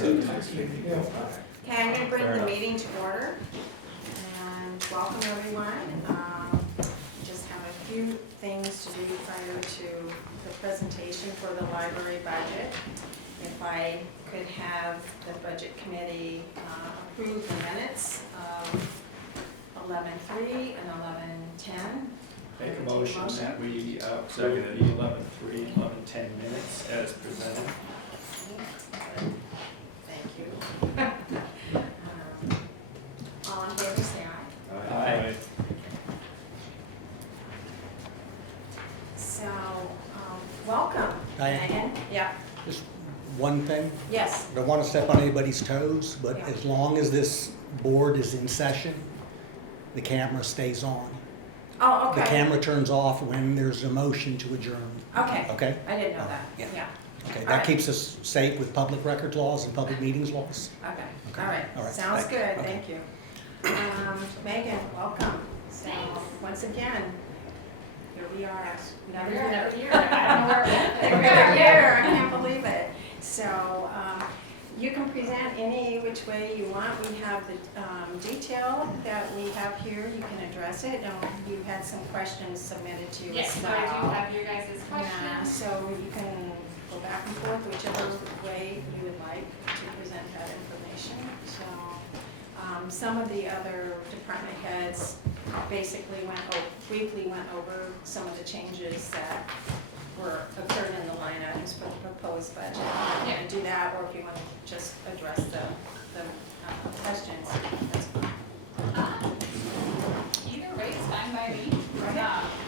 Okay, I'm going to bring the meeting to order and welcome everyone. Just have a few things to do prior to the presentation for the library budget. If I could have the budget committee approve the minutes of 11:03 and 11:10. Make a motion that we approve the 11:03, 11:10 minutes as presented. Thank you. All in favor, say aye. Aye. So, welcome. Diane? Megan? Yeah. Just one thing, Yes. I don't want to step on anybody's toes, but Yeah. as long as this board is in session, the camera stays on. Oh, okay. The camera turns off when there's a motion to adjourn. Okay. Okay? I didn't know that. Yeah. Yeah. Okay, All that right. keeps us safe with public records laws and public meetings laws. Okay. Okay. All right. All right. Sounds Thank you. good. Okay. Thank you. Megan, welcome. So, once again, here we are. Another year. Another year. I don't know where we're Another year. I can't believe it. So, you can present any which way you want. We have the detail that we have here. You can address it. And you had some questions submitted to you Yes, as so well. I do have your guys' Yeah, questions. so you can go back and forth whichever way you would like to present that information. So, some of the other department heads basically briefly went over some of the changes that occurred in the line items for the proposed budget. You can do that, or if you want to just address the questions, that's fine. Either way is fine by me.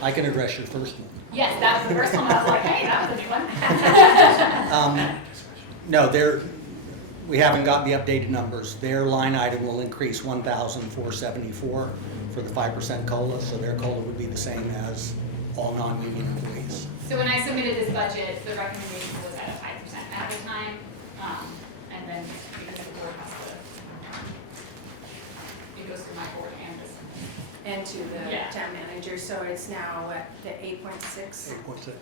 I can address your first one. Yes, that was the first one. I was like, hey, that was a new one. No, we haven't got the updated numbers. Their line item will increase 1,474 for the 5% COLA, so their COLA would be the same as all non-union employees. So when I submitted this budget, the recommendation was at a 5% at the time. And then because the board has to, it goes through my board and this. And to the Yeah. town manager, so it's now at the 8.6. 8.6.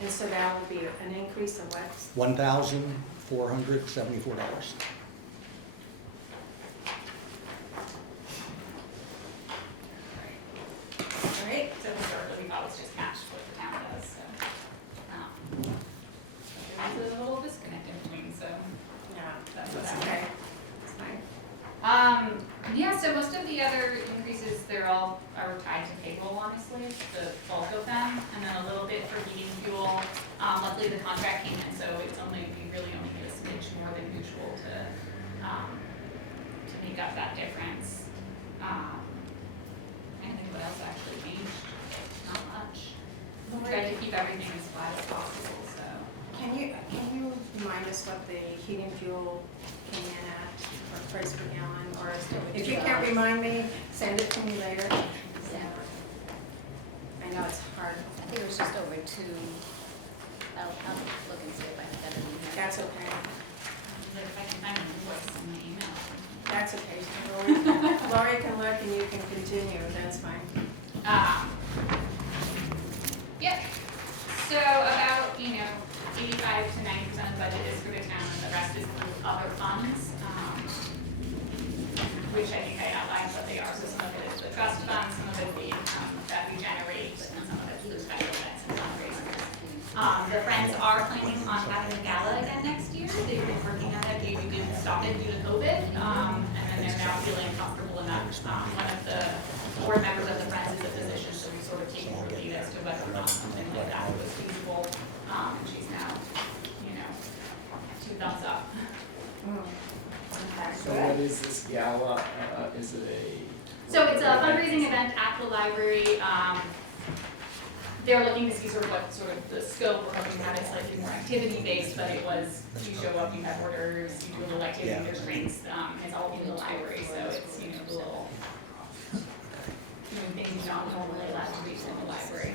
And so that will be an increase of what? $1,474. All right. So historically, we thought it was just matched what the town does, so. There's a little disconnect in between, so Yeah, that's that's what okay. That's fine. Yeah, so most of the other increases, are tied to payroll, honestly, the bulk of them, and then a little bit for heating fuel. Luckily, the contract came in, so we really only need a smidge more than usual to make up that difference. I think what else actually changed? Not much. Tried to keep everything as flat as possible, so. Can you remind us what the heating fuel came in at, or price per gallon, or if you can't remind me, send it to me later. I know it's hard. I think it was just over 2. I'll look and see if I can get it in here. That's okay. If I can find an invoice in my email. That's okay. Lori can look and you can continue. That's fine. Yep. So about, 85 to 90% of the budget is for the town, and the rest is through other funds, which I think I outlined what they are. So some of it is the trust fund, some of it is the income that we generate, and some of it is the special events and fundraisers. The Friends are planning on having a gala again next year. They've been working on it. We did stop it due to COVID, and then they're now feeling comfortable enough. One of the board members of the Friends is a physician, so we sort of take a lead as to whether or not something like that was feasible. And she's now, 2 thumbs up. Okay, So what is this gala? Is it So it's a fundraising event at the library. They're looking to see sort of the scope. We're hoping to have it slightly more activity based, but it was, you show up, you have orders, you do a little activity, Yeah. there's drinks, it's all in the library, so it's, a little, doing things you're not normally allowed to do in the library.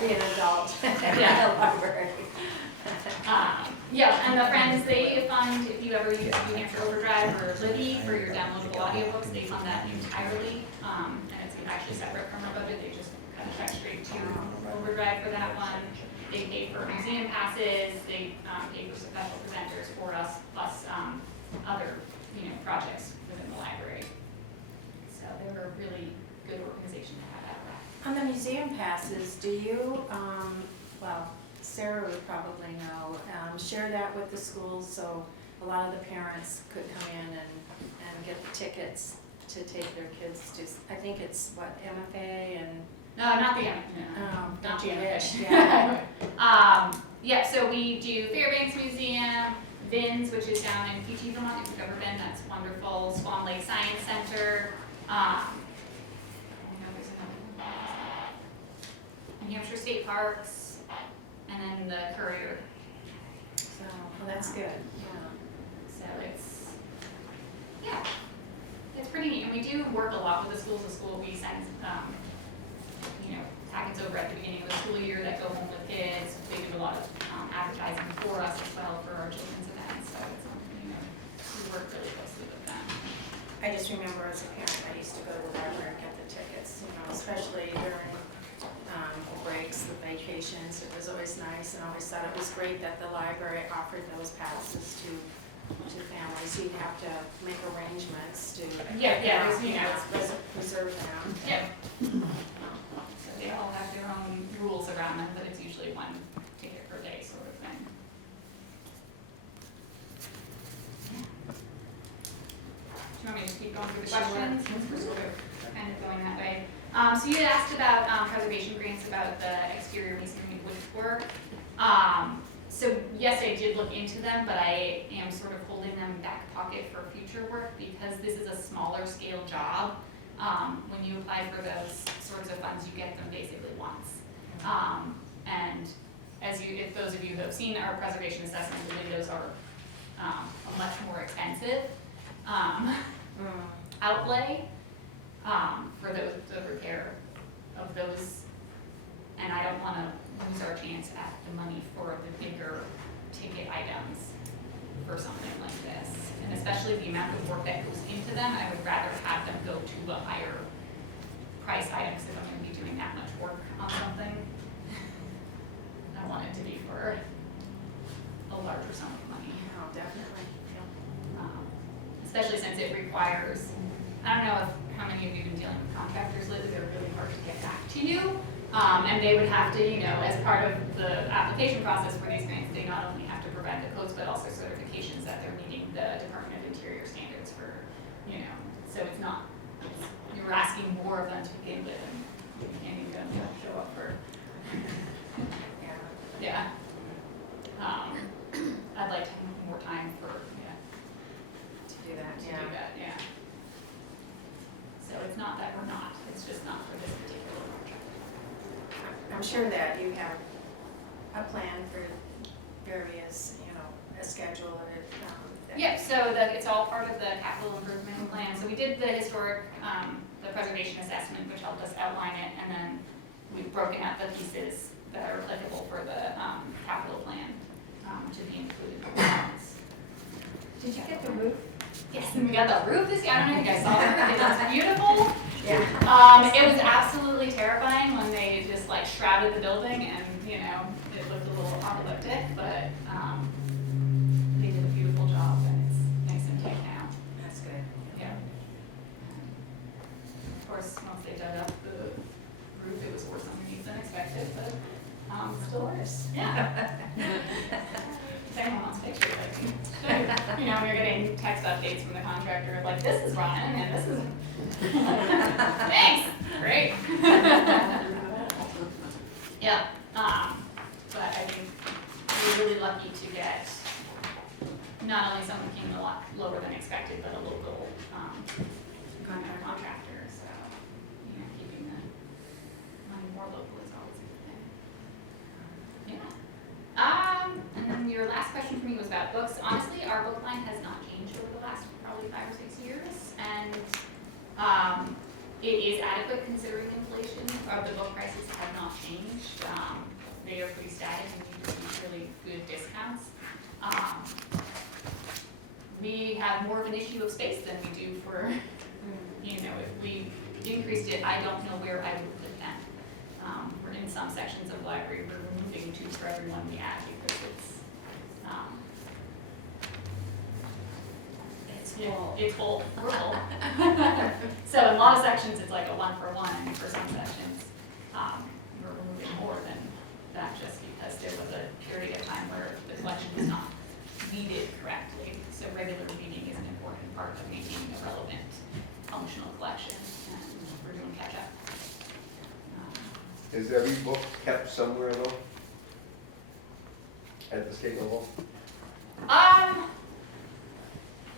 Be an adult. Yeah. Library. Yeah, and the Friends, they fund, if you ever use New Hampshire Overdrive or Libby for your downloadable audiobooks, they fund that entirely. And it's actually separate from our budget, they just cut a check straight to Overdrive for that one. They pay for museum passes, they pay for special presenters for us, plus other, projects within the library. So they're a really good organization to have out there. On the museum passes, do you, well, Sarah would probably know, share that with the schools so a lot of the parents could come in and get tickets to take their kids to, I think it's what, MFA and, No, not the not don't the you MFA. wish, yeah. Yeah, so we do Fairbanks Museum, VINS, which is down in PG Vermont, if you've ever been, that's wonderful, Swan Lake Science Center, I know there's another one. New Hampshire State Parks, and then the Courier. So, well, that's good, yeah. So it's pretty neat, and we do work a lot with the schools. The school, we send, packets over at the beginning of the school year that go home with kids. They do a lot of advertising for us as well for our children's events, so it's something, we work really closely with them. I just remember as a parent, I used to go to the library and get the tickets, especially during breaks, the vacations. It was always nice, and I always thought it was great that the library offered those passes to families. You'd have to make arrangements to preserve them. Yep. So they all have their own rules around them, but it's usually one ticket per day sort of thing. Do you want me to just keep going through the questions? Since we're sort of kind of going that way. So you had asked about preservation grants, about the exterior masonry and wood work. So yes, I did look into them, but I am sort of holding them back pocket for future work because this is a smaller scale job. When you apply for those sorts of funds, you get them basically once. And if those of you who have seen our preservation assessment, the windows are a much more expensive outlay for the repair of those. And I don't want to lose our chance at the money for the bigger ticket items for something like this. And especially the amount of work that goes into them, I would rather have them go to a higher price item if I'm going to be doing that much work on something. I want it to be for a larger sum of money. Oh, definitely. Especially since it requires, I don't know how many of you have been dealing with contractors lately, they're really hard to get back to you. And they would have to, as part of the application process for these grants, they not only have to provide the codes, but also certifications that they're meeting the Department of Interior standards for, so it's not, you're asking more of them to begin with, and you can't even show up for, yeah. I'd like to have more time for, To do that, to do that, yeah. So it's not that we're not, it's just not for this particular project. I'm sure that you have a plan for various, a schedule or, Yep, so it's all part of the capital improvement plan. So we did the historic, the preservation assessment, which helped us outline it, and then we've broken out the pieces that are applicable for the capital plan to be included in the plans. Did you get the roof? Yes, and we got the roof this year. I don't know if you guys saw the roof. It looks beautiful. Yeah. It was absolutely terrifying when they just shrouded the building, and it looked a little apocalyptic, but they did a beautiful job, and it's nice and tight now. That's good. Yeah. Of course, once they dug up the roof, it was worse underneath than expected, but still worse. Yeah. Everyone wants pictures, you're getting text updates from the contractor, this is running, and this is, thanks, great. Yeah, but I think we're really lucky to get not only someone who came a lot lower than expected, but a local contractor, so, keeping the money more local is always a good thing. Yeah. And then your last question for me was about books. Honestly, our book line has not changed over the last probably 5 or 6 years, and it is adequate considering inflation. The book prices have not changed. They are pretty static, and we receive really good discounts. We have more of an issue of space than we do for, if we increased it, I don't know where I would put them. We're in some some sections of the library we're removing too for everyone we add because it's full, we're full. So in a lot of sections, it's like a 1-for-1, and for some sections, we're removing more than that just because there was a period of time where the collection was not weeded correctly. So regular weeding is an important part of maintaining a relevant functional collection, and we're doing catch up. Is every book kept somewhere though? At the state level?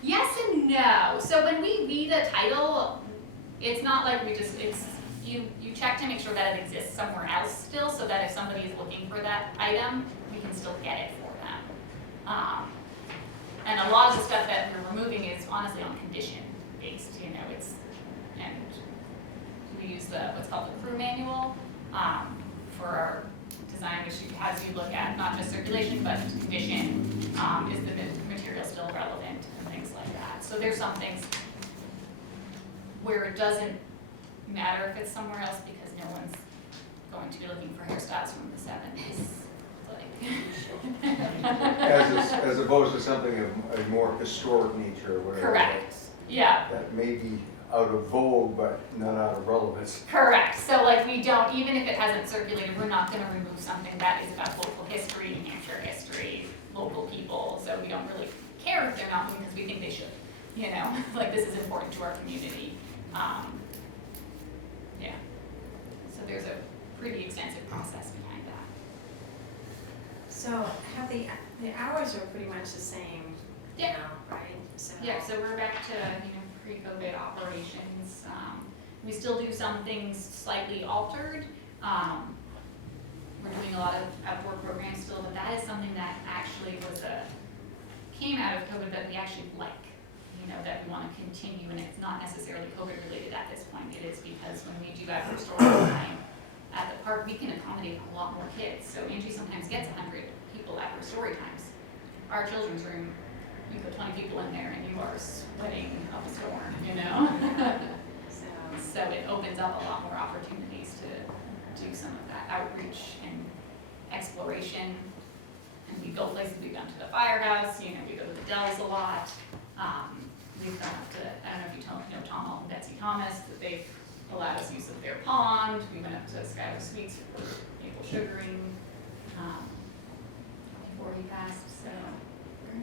Yes and no. So when we read a title, it's not like you check to make sure that it exists somewhere else still, so that if somebody is looking for that item, we can still get it for them. And a lot of the stuff that we're removing is honestly on condition based, and we use what's called the crew manual for our design, which has you look at not just circulation, but condition, is the material still relevant, and things like that. So there's some things where it doesn't matter if it's somewhere else because no one's going to be looking for hairstyles from the 70s. As opposed to something of a more historic nature where. Correct. Yeah. That may be out of vogue, but not out of relevance. Correct. So like we don't, even if it hasn't circulated, we're not going to remove something that is about local history, New Hampshire history, local people. So we don't really care if they're not because we think they should. Like this is important to our community. Yeah. So there's a pretty extensive process behind that. So have the hours are pretty much the same Yeah. now, right? So Yeah, so we're back to, pre-COVID operations. We still do some things slightly altered. We're doing a lot of outdoor programs still, but that is something that actually came out of COVID that we actually like, that we want to continue, and it's not necessarily COVID related at this point. It is because when we do outdoor story time at the park, we can accommodate a lot more kids. So Angie sometimes gets 100 people at her story times. Our children's room, you put 20 people in there and you are sweating up a storm, So it opens up a lot more opportunities to do some of that outreach and exploration. And we go places, we've gone to the firehouse, we go to the Dells a lot. We've gone up to, I don't know if you know Tom Hall and Betsy Thomas, that they've allowed us use of their pond. We went up to Skylar Sweets for maple sugaring before he passed, so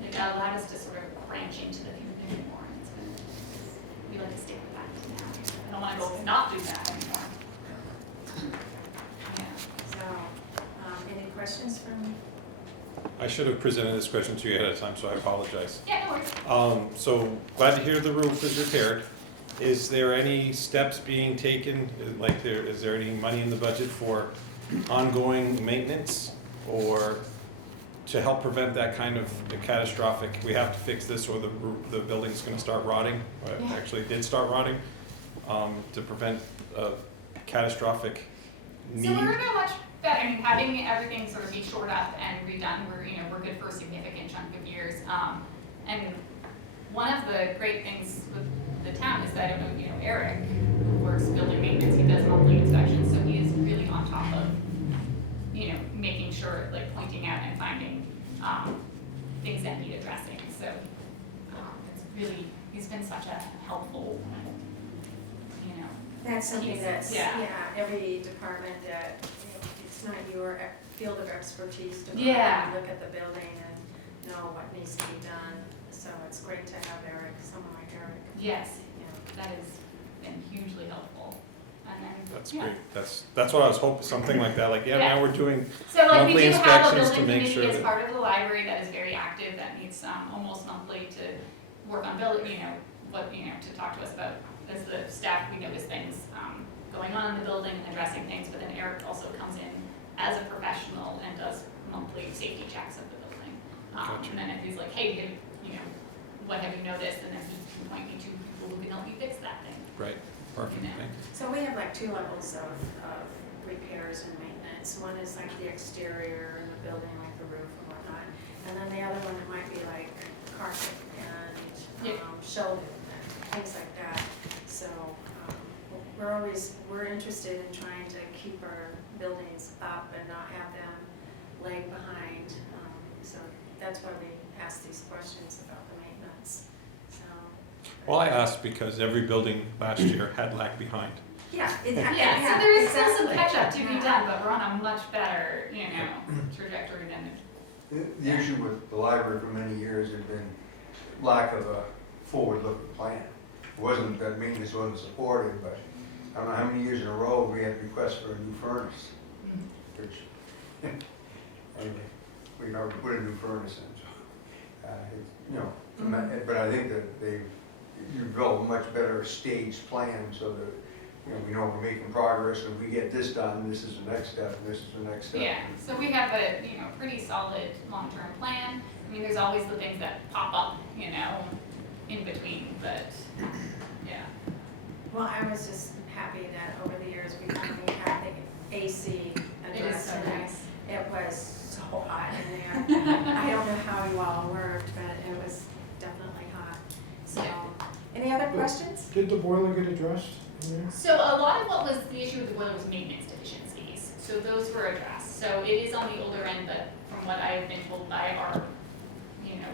it allowed us to sort of branch into the community more, and we like to stick with that now. I don't want to go not do that anymore. Yeah. So, any questions from? I should have presented this question to you ahead of time, so I apologize. Yeah, no worries. So glad to hear the roof is repaired. Is there any steps being taken, is there any money in the budget for ongoing maintenance or to help prevent that kind of catastrophic, we have to fix this or the building's gonna start rotting, or it actually did start rotting, to prevent a catastrophic need? So we're not much better. Having everything sort of be shored up and redone, we're good for a significant chunk of years. And one of the great things with the town is that, Eric, who works building maintenance, he does monthly inspections, so he is really on top of, making sure, like pointing out and finding things that need addressing. So it's really, he's been such a helpful, That's something He's- that's, yeah. every department that, it's not your field of expertise to Yeah. look at the building and know what needs to be done. So it's great to have Eric, someone like Eric. yes, Yeah. that has been hugely helpful. And then, That's yeah. great, that's what I was hoping, something like that, Yeah. now we're doing, So like we monthly do have a inspections to building make committee sure as that- part of the library that is very active, that meets almost monthly to work on building, to talk to us about, as the staff, we notice things going on in the building and addressing things, but then Eric also comes in as a professional and does monthly safety checks of the building. Gotcha. And then if he's like, hey, what have you noticed, and then he can point me to people who can help you fix that thing. right, perfect, Yeah. thank you. So we have like 2 levels of repairs and maintenance. One is like the exterior and the building, like the roof and whatnot. And then the other one, it might be like carpet and Yeah. shoulder and things like that. So we're interested in trying to keep our buildings up and not have them lag behind. So that's why we ask these questions about the maintenance, so. Well, I asked because every building last year had lagged behind. Yeah, Yeah, so there is still some catch up to be done, but we're on a much better, trajectory than. The issue with the library for many years had been lack of a forward-looking plan. It wasn't that maintenance wasn't supported, but I don't know how many years in a row we had requests for a new furnace, which, anyway, we already put a new furnace in, so, but I think that they've developed a much better staged plan so that, we know we're making progress, and if we get this done, this is the next step, and this is the next step. Yeah, so we have a, pretty solid long-term plan. I mean, there's always the things that pop up, in between, but, yeah. Well, I was just happy that over the years we finally had the AC It is addressed. so and nice. It was so hot in there. I don't know how you all worked, but it was definitely hot. So, any other questions? Did the boiler get addressed in there? So a lot of what was the issue with the boiler was maintenance deficiencies, so those were addressed. So it is on the older end, but from what I have been told by our,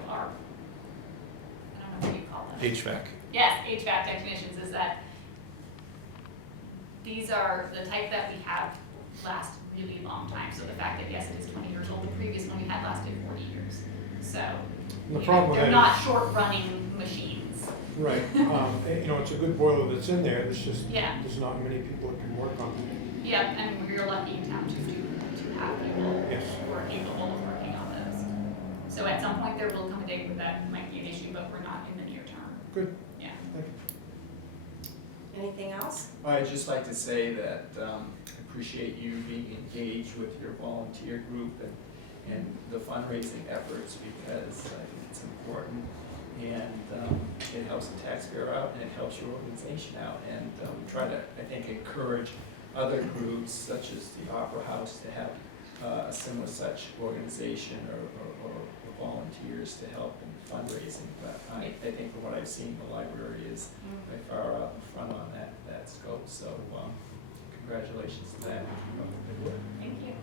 our, I don't know what you call them. HVAC. Yes, HVAC technicians, is that these are the type that we have last really long time. So the fact that, yes, it is 20 years old, the previous one we had lasted 40 years. So The problem with they're that not is- short-running machines. Right, it's a good boiler that's in there, it's just, Yeah. there's not many people that can work on it. Yeah, and we're lucky in town to have people Yes. who are capable of working on those. So at some point there will come a day where that might be an issue, but we're not in the near term. Good. Yeah. Thank you. Anything else? I'd just like to say that I appreciate you being engaged with your volunteer group and the fundraising efforts, because I think it's important. And it helps the taxpayer out, and it helps your organization out. And we try to, I think, encourage other groups, such as the Opera House, to have a similar such organization or volunteers to help in fundraising. But I think from what I've seen, the library is by far out in front on that scope. So congratulations to that. Keep up the good work. Thank you.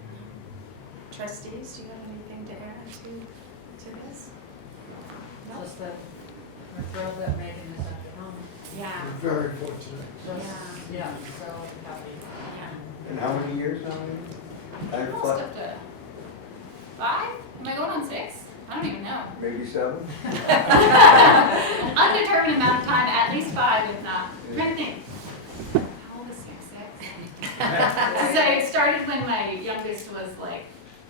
Trustees, do you have anything to add to this? No? Just that we're thrilled that Megan is at home. Yeah, We're very fortunate. Yeah, so happy. yeah. And how many years now? Almost up to 5? Am I going on 6? I don't even know. Maybe 7? An undetermined amount of time, at least 5, if not. I'm trying to think. How old is 6? So it started when my youngest was like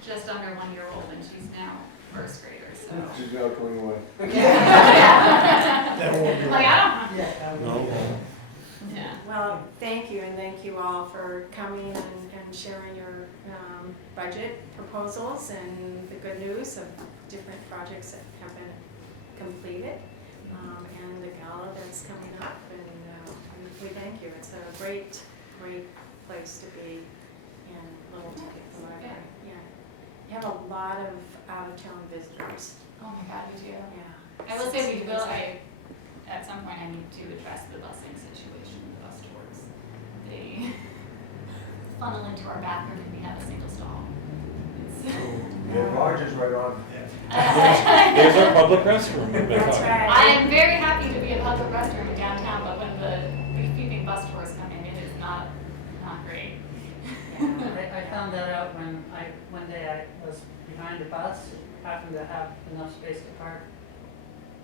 just under 1 year old, and she's now first grader. So. She's now 21. Yeah. That won't be Like, I don't know. Yeah. No. Yeah. Well, thank you, and thank you all for coming and sharing your budget proposals and the good news of different projects that have been completed, and the gala that's coming up, and we thank you. It's a great place to be in Littleton, the library. Yeah. You have a lot of out-of-town visitors. Oh my God, we do. Yeah. I will say we will. At some point, I need to address the busing situation, the bus tours. They funnel into our bathroom and we have a single stall. Well, Roger's right on. There's our public restroom. That's right. I am very happy to be a public restroom in downtown, but when the beefing bus tours come in, it is not great. I found that out when one day I was behind a bus, happened to have enough space to park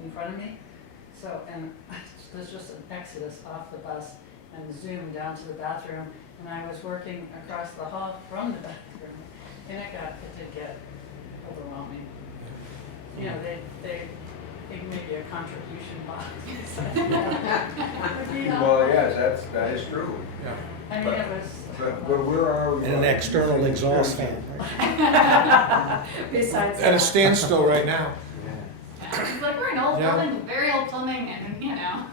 in front of me. So, and there's just an exodus off the bus and zoom down to the bathroom. And I was working across the hall from the bathroom, and it did get overwhelming. You know, they think maybe a contribution box. Well, yes, that is true. Yeah. I mean, it was. But where are we? And an external exhaust fan, right? Besides At a that. standstill right now. Yeah. It's like we're an old Yeah. building with very old plumbing and, Yeah.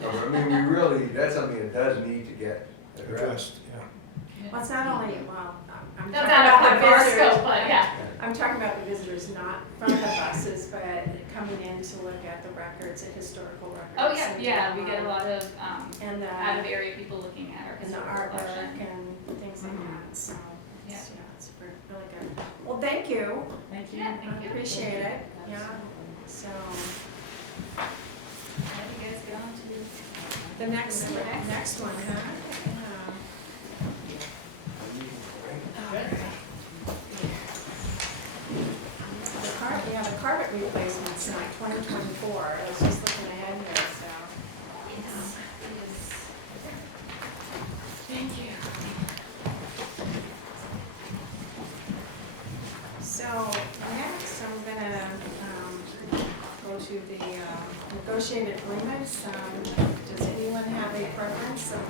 I mean, we really, that's something that does need to get addressed. Addressed, yeah. Well, it's not only, well, I'm that's talking out of about our the bar visitors. scope, but yeah. I'm talking about the visitors, not from the buses, but coming in to look at the records, the historical records. Oh, yeah, and, yeah, we get a lot of, And the, out of area people looking at our and the historical artwork collection. and things like Mhm. that, so, Yeah. yeah, it's really good. Well, thank you, Thank you. Yeah, thank I you. appreciate it, yeah, so, How do you guys get on to? the next one, huh? The carpet replacements, like 2024, I was just looking ahead here, so. Thank you. So next, I'm gonna go to the negotiated agreements. Does anyone have a preference of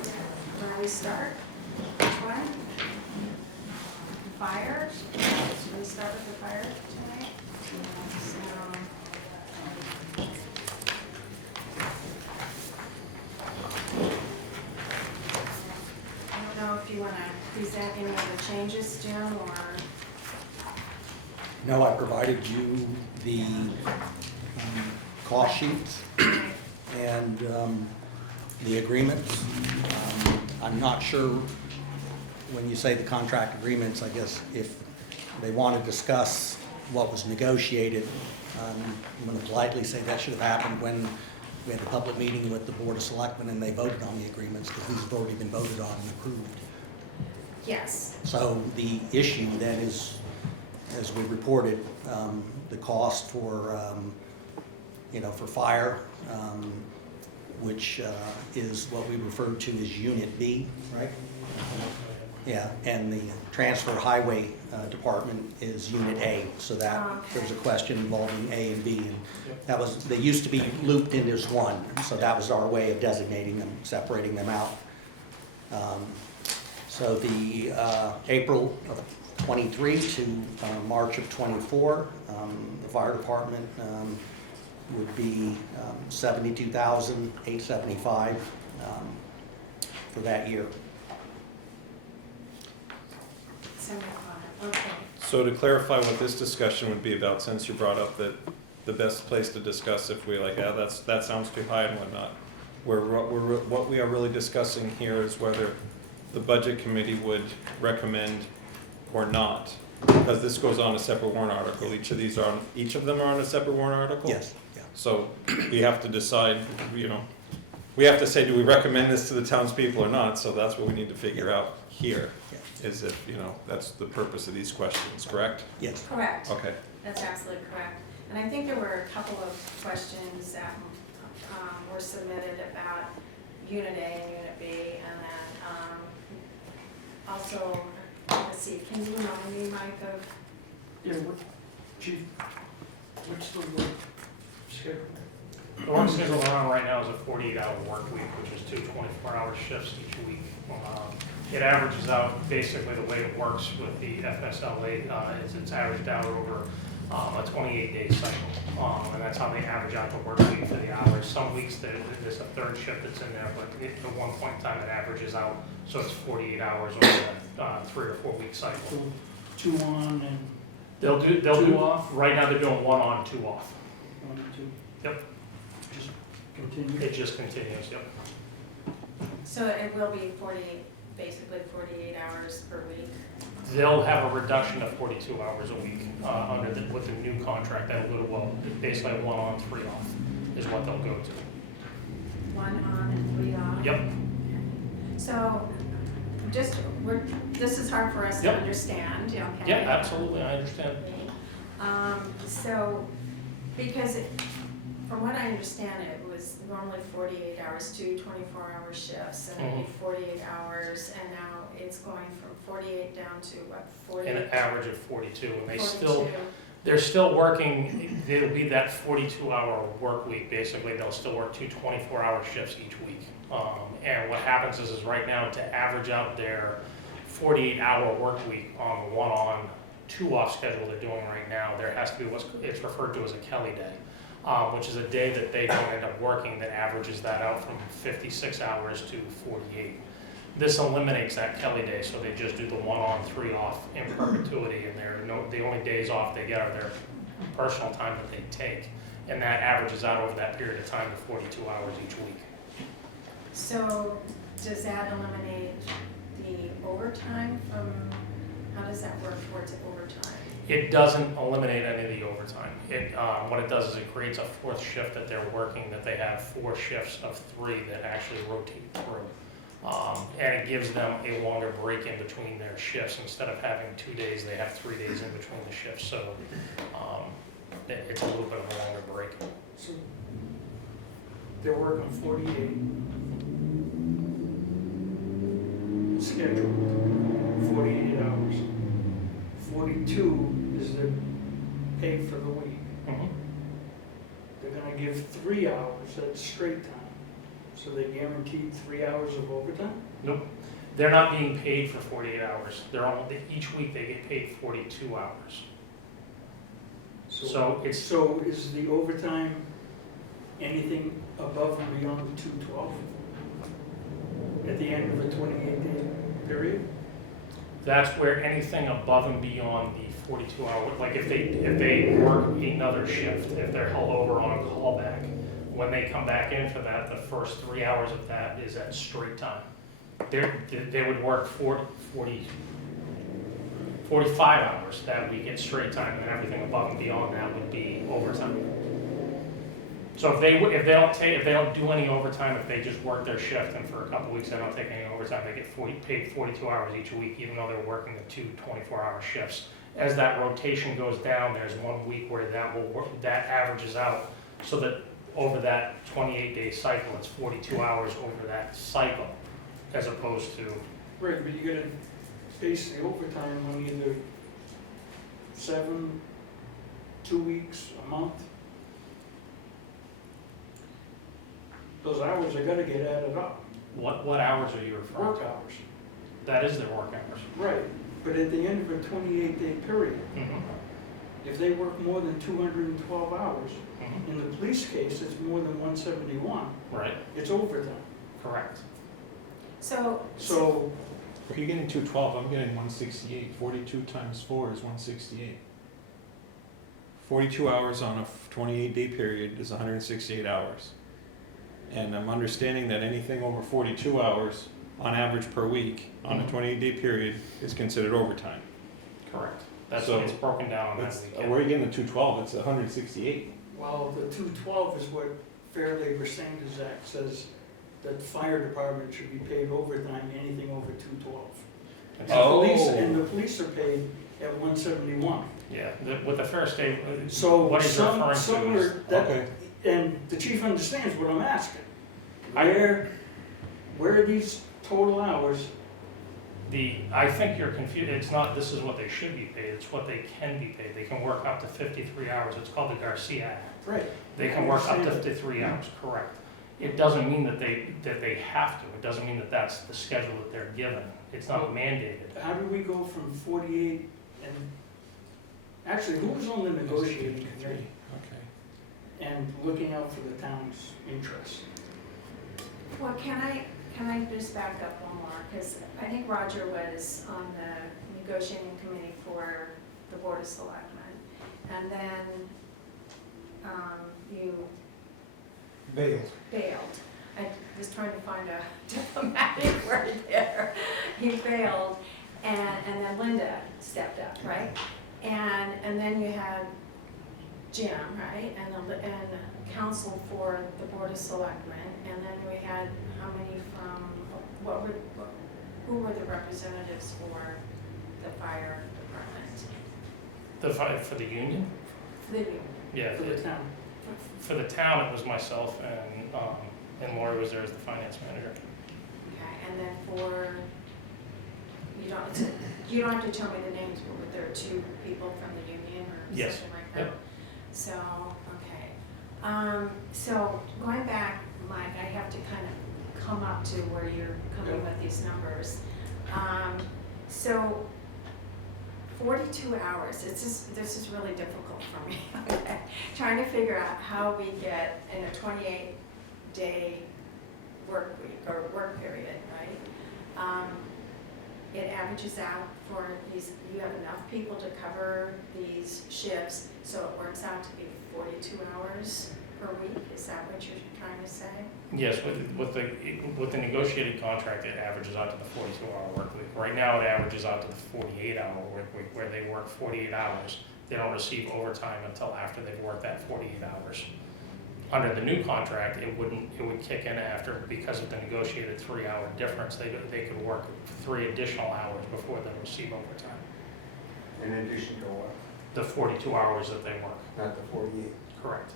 where we start? Which one? Fire? Should we start with the fire tonight? So, I don't know if you want to present any of the changes, Jim, or, No, I provided you the cost sheets and the agreements. I'm not sure, when you say the contract agreements, I guess if they want to discuss what was negotiated, I'm going to politely say that should have happened when we had a public meeting with the Board of Selectmen and they voted on the agreements, because these have already been voted on and approved. yes. So the issue then is, as we reported, the cost for, for fire, which is what we refer to as Unit B, right? Yeah, and the transfer highway department is Unit A, so that, there was a question involving A and B, and that was, they used to be looped in as one, so that was our way of designating them, separating them out. So the April of 23 to March of 24, the fire department would be $72,875 for that year. 75, okay. So to clarify what this discussion would be about, since you brought up that the best place to discuss if we like, yeah, that sounds too high and whatnot. What we are really discussing here is whether the budget committee would recommend or not, because this goes on a separate warrant article. Each of them are on a separate warrant article? Yes, yeah. So we have to decide, we have to say, do we recommend this to the townspeople or not? So that's what we need to figure out here, is if, that's the purpose of these questions, correct? Yes. Correct. Okay. That's absolutely correct. And I think there were a couple of questions that were submitted about Unit A and Unit B, and then also, let's see, can you remind me, Mike, of, Yeah, Chief, what's the work schedule? The work schedule we're on right now is a 48-hour work week, which is 2 24-hour shifts each week. It averages out, basically the way it works with the FSLA is it's averaged out over a 28-day cycle. And that's how they average out the work week for the hours. Some weeks there's a third shift that's in there, but at one point in time it averages out, so it's 48 hours over a 3 or 4 week cycle. So 2 on and They'll do Two off? right now they're doing 1 on, 2 off. 1 and 2? Yep. Just continue? It just continues, yep. so it will be 48 hours per week? They'll have a reduction of 42 hours a week with the new contract. That'll go to, well, basically 1 on, 3 off is what they'll go to. 1 on and 3 off? Yep. So, this is hard for us to Yep. understand, okay? Yeah, absolutely, I understand. So, because from what I understand, it was normally 48 hours, 2 24-hour shifts, and it'd be 48 hours, and now it's going from 48 down to what, 40? An average of 42, and 42. they're still working, it'll be that 42-hour work week, basically, they'll still work 2 24-hour shifts each week. And what happens is right now, to average out their 48-hour work week on the 1 on, 2 off schedule they're doing right now, there has to be it's referred to as a Kelly day, which is a day that they don't end up working that averages that out from 56 hours to 48. This eliminates that Kelly day, so they just do the 1 on, 3 off in perpetuity, and the only days off they get are their personal time that they take. And that averages out over that period of time to 42 hours each week. So does that eliminate the overtime from, how does that work towards overtime? It doesn't eliminate any of the overtime. What it does is it creates a fourth shift that they're working, that they have 4 shifts of 3 that actually rotate through. And it gives them a longer break in between their shifts. Instead of having 2 days, they have 3 days in between the shifts. So it's a little bit of a longer break. So they're working 48 scheduled, 48 hours. 42 is their pay for the week. Mhm. They're gonna give 3 hours at straight time. So they guaranteed 3 hours of overtime? Nope. They're not being paid for 48 hours. Each week they get paid 42 hours. So it's, So is the overtime anything above and beyond the 212? At the end of a 28-day period? that's where anything above and beyond the 42 hour, like if they work another shift, if they're held over on a callback, when they come back in for that, the first 3 hours of that is at straight time. They would work 45 hours that week at straight time, and everything above and beyond that would be overtime. So if they don't do any overtime, if they just work their shift and for a couple weeks they don't take any overtime, they get paid 42 hours each week, even though they're working the 2 24-hour shifts. As that rotation goes down, there's 1 week where that averages out, so that over that 28-day cycle, it's 42 hours over that cycle, as opposed to. Right, but you gotta base the overtime on either 7, 2 weeks, a month. Those hours are gonna get added up, What hours are you referring work to? hours. That is their work hours. Right, but at the end of a 28-day period, Mhm. if they work more than 212 hours, Mhm. in the police case, it's more than 171, Right, it's overtime. correct. So, So, If you're getting 212, I'm getting 168. 42 times 4 is 168. 42 hours on a 28-day period is 168 hours. And I'm understanding that anything over 42 hours on average per week on a 28-day period is considered overtime. Correct. That's So, it's broken down on that That's, weekend. where are you getting the 212? It's 168. well, the 212 is what Fair Labor Standards Act says, that the fire department should be paid overtime, anything over 212. And Oh. the police are paid at 171. Yeah, with the first day, So what he's referring to is. somewhere that, Okay. and the chief understands what I'm asking. I- Where are these total hours? I think you're confused. It's not, this is what they should be paid, it's what they can be paid. They can work up to 53 hours. It's called the Garcia Act. Right. They I can work up to understand. 53 hours, correct. It doesn't mean that they have to. It doesn't mean that that's the schedule that they're given. It's not mandated. How do we go from 48 and, actually, who was on the negotiating committee Okay. and looking out for the town's interests? well, can I just back up one more? Because I think Roger was on the negotiating committee for the Board of Selectmen. And then you Bailed. failed. I was trying to find a diplomatic word there. He failed, and then Linda stepped up, right? And then you had Jim, right? And counsel for the Board of Selectmen, and then we had how many from, who were the representatives for the fire department? For the union? For the union. Yeah, For the town? for the town, it was myself and Lori was there as the finance manager. Okay, and then for, you don't have to tell me the names, but were there 2 people from the union or Yes. something like that? Yep. So, okay. So going back, Mike, I have to kind of come up to where you're coming with these numbers. So 42 hours, this is really difficult for me, okay? Trying to figure out how we get in a 28-day work week or work period, right? It averages out for these, you have enough people to cover these shifts, so it works out to be 42 hours per week? Is that what you're trying to say? Yes, with the negotiated contract, it averages out to the 42-hour work week. Right now, it averages out to the 48-hour work week, where they work 48 hours. They don't receive overtime until after they've worked that 48 hours. Under the new contract, it would kick in after, because of the negotiated 3-hour difference. They could work 3 additional hours before they receive overtime. In addition to what? The 42 hours that they work. Not the 48. Correct.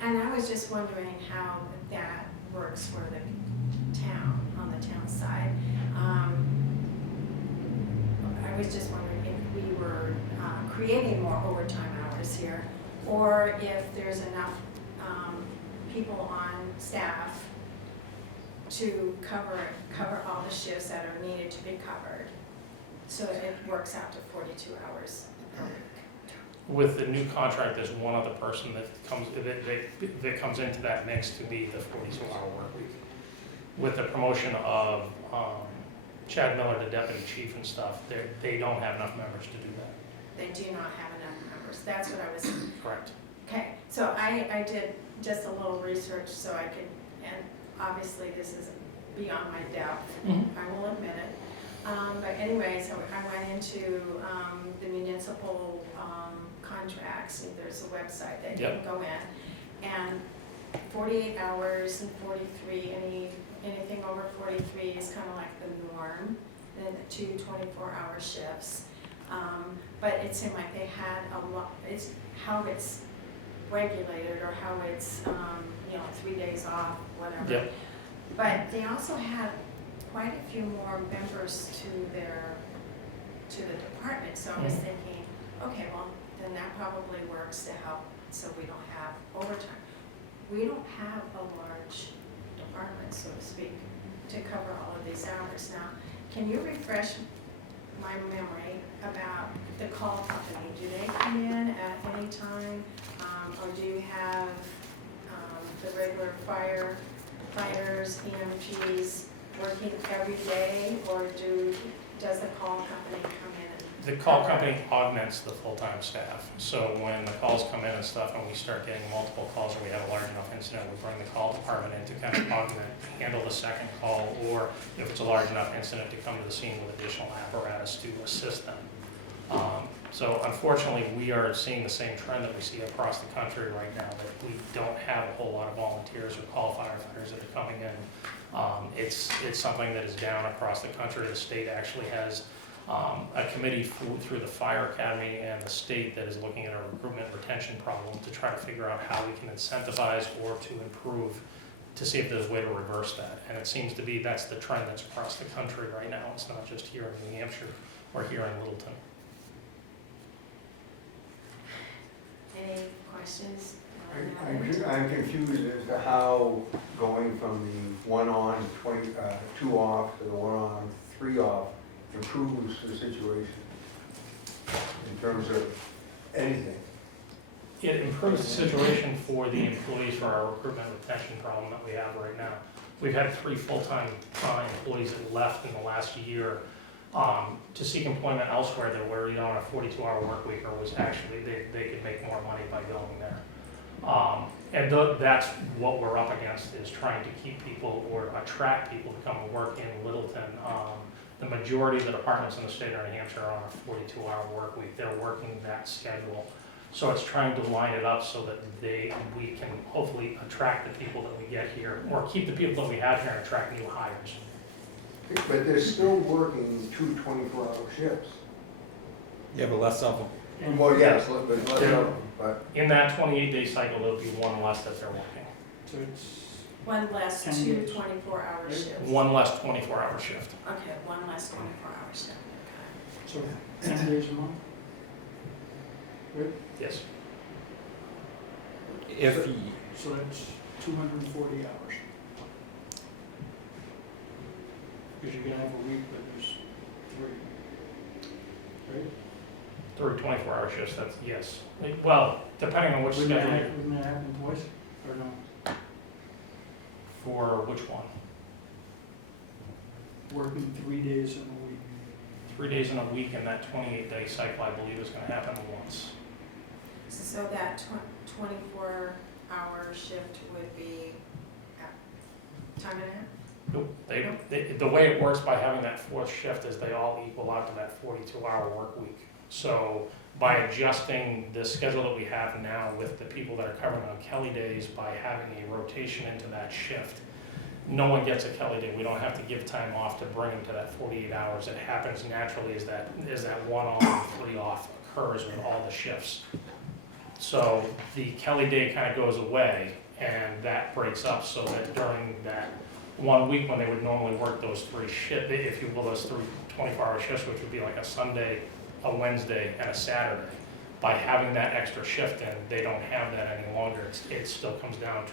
And I was just wondering how that works for the town, on the town side. I was just wondering if we were creating more overtime hours here, or if there's enough people on staff to cover all the shifts that are needed to be covered. So it works out to 42 hours per week. With the new contract, there's one other person that comes into that mix to be the 42-hour work week. With the promotion of Chad Miller to deputy chief and stuff, they don't have enough members to do that. They do not have enough members. That's what I was. Correct. Okay, so I did just a little research so I could, and obviously this is beyond my depth, I will admit it. But anyway, so I went into the municipal contracts, and there's a website that you can go in, and 48 hours and 43, anything over 43 is kind of like the norm, then the 2 24-hour shifts. But it seemed like they had a lot, it's how it's regulated, or how it's, 3 days off, whatever. Yep. But they also had quite a few more members to the department, so I was thinking, okay, well, then that probably works to help, so we don't have overtime. We don't have a large department, so to speak, to cover all of these hours. Now, can you refresh my memory about the call company? Do they come in at any time, or do you have the regular firefighters, EMTs working every day, or does the call company come in? The call company augments the full-time staff. So when the calls come in and stuff, and we start getting multiple calls, or we have a large enough incident, we bring the call department in to kind of augment, handle the second call, or if it's a large enough incident, to come to the scene with additional apparatus to assist them. So unfortunately, we are seeing the same trend that we see across the country right now, that we don't have a whole lot of volunteers or call firefighters that are coming in. It's something that is down across the country. The state actually has a committee through the Fire Academy and the state that is looking at a recruitment retention problem to try to figure out how we can incentivize or to improve, to see if there's a way to reverse that. And it seems to be that's the trend that's across the country right now. It's not just here in New Hampshire or here in Littleton. Any questions? I'm confused as to how going from the 1 on, 2 off to the 1 on, 3 off improves the situation in terms of anything. It improves the situation for the employees for our recruitment retention problem that we have right now. We've had 3 full-time employees that left in the last year to seek employment elsewhere that were on a 42-hour work week, or was actually, they could make more money by going there. And that's what we're up against, is trying to keep people or attract people to come and work in Littleton. The majority of the departments in the state of New Hampshire are on a 42-hour work week. They're working that schedule. So it's trying to line it up so that we can hopefully attract the people that we get here, or keep the people that we have here and attract new hires. But they're still working 2 24-hour shifts. Yeah, but less of them. Well, yes, but In that 28-day cycle, there'll be 1 less that they're working. So it's, One less 10 2 years. 24-hour shifts. 1 less 24-hour shift. Okay, 1 less 24-hour shift. so 10 days a month? Right? Yes. If, So that's 240 hours. Because you're gonna have a week that there's 3. Right? 3 24-hour shifts, that's, yes. Well, depending on which schedule, Wouldn't that happen twice, or no? for which one? Working 3 days in a week. 3 days in a week, and that 28-day cycle, I believe, is gonna happen once. So that 24-hour shift would be time and a half? Nope. The way it works by having that fourth shift is they all equal out to that 42-hour work week. So by adjusting the schedule that we have now with the people that are covering on Kelly days, by having a rotation into that shift, no one gets a Kelly day. We don't have to give time off to bring them to that 48 hours. It happens naturally as that 1 on, 3 off occurs with all the shifts. So the Kelly day kind of goes away, and that breaks up so that during that 1 week when they would normally work those 3 shifts, if you will, those 3 24-hour shifts, which would be like a Sunday, a Wednesday, and a Saturday, by having that extra shift in, they don't have that any longer. It still comes down to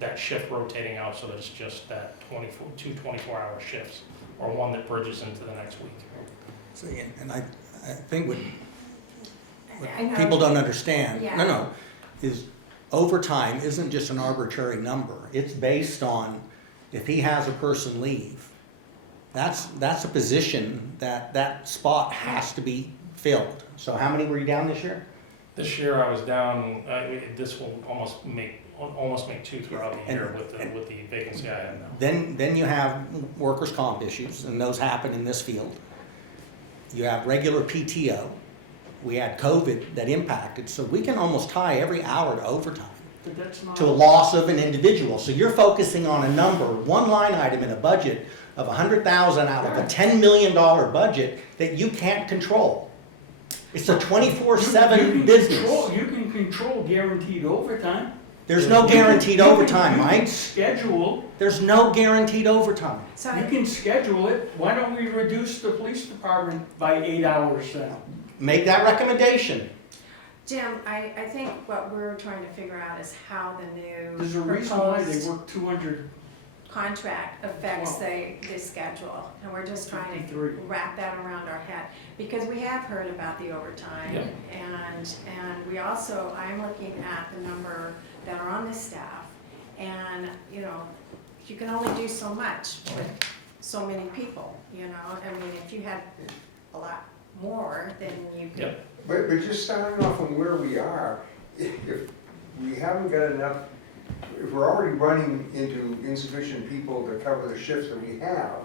that shift rotating out, so that it's just that 2 24-hour shifts, or one that bridges into the next week. So, and I think what I know. people don't understand, Yeah. no, is overtime isn't just an arbitrary number. It's based on if he has a person leave. That's a position that spot has to be filled. So how many were you down this year? This year I was down, this will almost make 2 throughout the year with the vacancy I have now. Then you have workers' comp issues, and those happen in this field. You have regular PTO. We had COVID that impacted, so we can almost tie every hour to overtime, But that's not. to a loss of an individual. So you're focusing on a number, one line item in a budget of $100,000 out of a $10 million budget that you can't control. It's a You 24/7 can business. You can control guaranteed overtime. There's no guaranteed overtime, Mike. Schedule, There's no guaranteed overtime. So you can schedule it. Why don't we reduce the police department by 8 hours now? Make that recommendation. Jim, I think what we're trying to figure out is how the new There's a reason why they proposed work 200. contract affects Wow. the schedule. And we're just trying to 53. wrap that around our head. Because we have heard about the overtime. Yep. And we also, I'm looking at the number that are on the staff. And, you know, you can only do so much with so many people, you know? I mean, if you had a lot more, then you could. Yep. But just starting off from where we are, if we haven't got enough, if we're already running into insufficient people to cover the shifts that we have,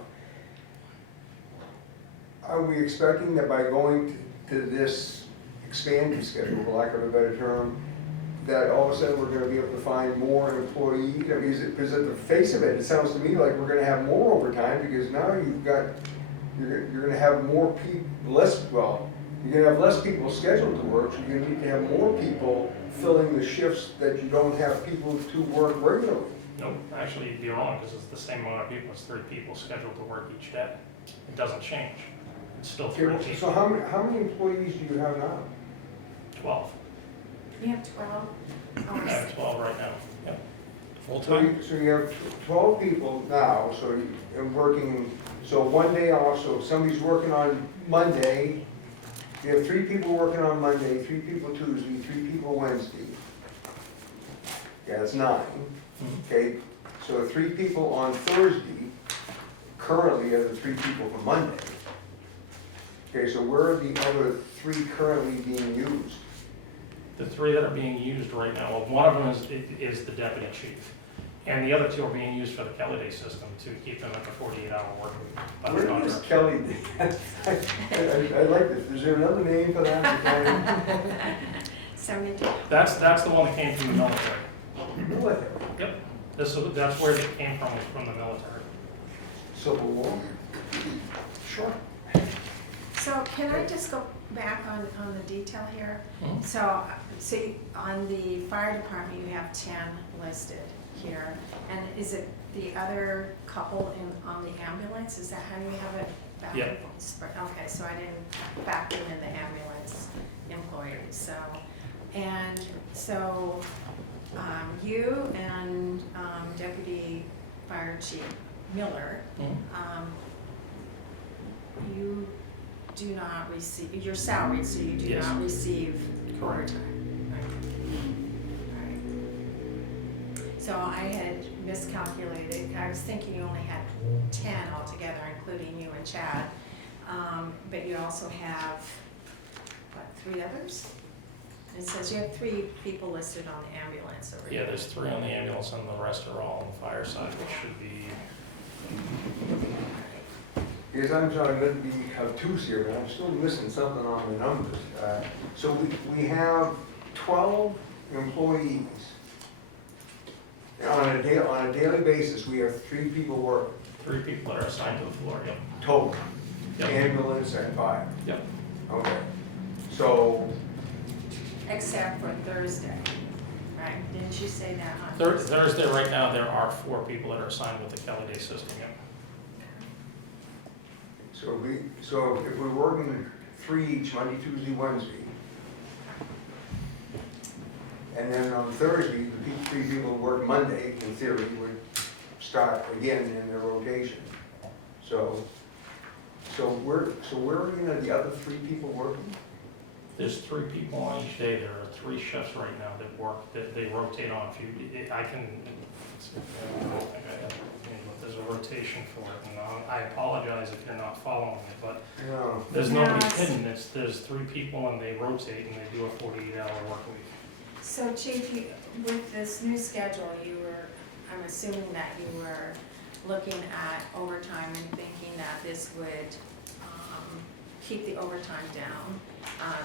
are we expecting that by going to this expanded schedule, for lack of a better term, that all of a sudden we're gonna be able to find more employees? I mean, because at the face of it, it sounds to me like we're gonna have more overtime, because now you're gonna have more people, you're gonna have less people scheduled to work, so you're gonna need to have more people filling the shifts that you don't have people to work regularly. Nope, actually, you'd be wrong, because it's the same amount of people, it's 3 people scheduled to work each day. It doesn't change. It's still 3 Okay, people. so how many employees do you have now? 12. You have 12? I have 12 right now. Yep. Full-time? So you have 12 people now, and working, so 1 day off, so if somebody's working on Monday, you have 3 people working on Monday, 3 people Tuesday, 3 people Wednesday. Yeah, that's 9. Okay, so 3 people on Thursday, currently are the 3 people for Monday. Okay, so where are the other 3 currently being used? The 3 that are being used right now, well, one of them is the deputy chief. And the other 2 are being used for the Kelly Day system to keep them at the 48-hour work week. By the Where contract. is Kelly? I like this, is there another name for that? 72. That's the one that came from the military. Military. Yep. That's where it came from, was from the military. Civil War? Sure. So can I just go back on the detail here? Mhm. So, see, on the fire department, you have 10 listed here. And is it the other couple on the ambulance? Is that how you have it back? Yeah. Okay, so I didn't factor in the ambulance employees, so. And so, you and Deputy Fire Chief Miller, Mhm. you do not receive, you're salaried, so you do Yes. not receive Correct. overtime. Right. So I had miscalculated, I was thinking you only had 10 altogether, including you and Chad. But you also have, what, 3 others? It says you have 3 people listed on the ambulance over Yeah, here. there's 3 on the ambulance and the rest are all on the fire side, which should be, Because I'm sorry, let me have 2 here, but I'm still missing something on the numbers. So we have 12 employees. On a daily basis, we have 3 people working 3 people that are assigned to the floor, yep. total, Yep. ambulance and fire. Yep. Okay, so, Except for Thursday, right? Didn't you say that on? Thursday, right now, there are 4 people that are assigned with the Kelly Day system, yep. so if we're working 3 each, Monday, Tuesday, Wednesday, and then on Thursday, the 3 people who work Monday, in theory, would start again in their rotation. So where are the other 3 people working? There's 3 people on each day. There are 3 shifts right now that work, that they rotate on. If you, I can, I don't think I have, but there's a rotation for it. And I apologize if you're not following it, but No. there's nobody Yes. hidden. There's 3 people and they rotate and they do a 48-hour work week. So Chief, with this new schedule, I'm assuming that you were looking at overtime and thinking that this would keep the overtime down.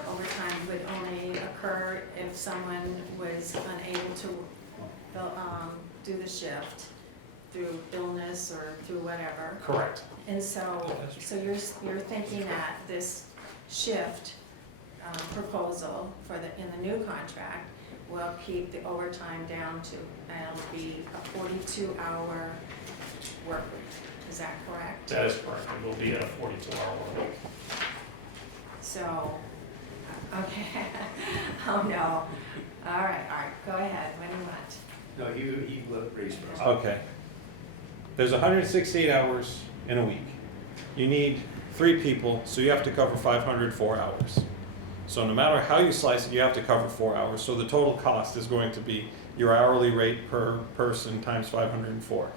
Overtime would only occur if someone was unable to do the shift through illness or through whatever. Correct. And so you're thinking that this shift proposal in the new contract will keep the overtime down to, and it'll be a 42-hour work week. Is that correct? That is correct. It will be at a 42-hour work week. So, okay. Oh, no. All right, go ahead. What do you want? No, you let Grace first. Okay. There's 168 hours in a week. You need 3 people, so you have to cover 504 hours. So no matter how you slice it, you have to cover 4 hours. So the total cost is going to be your hourly rate per person times 504.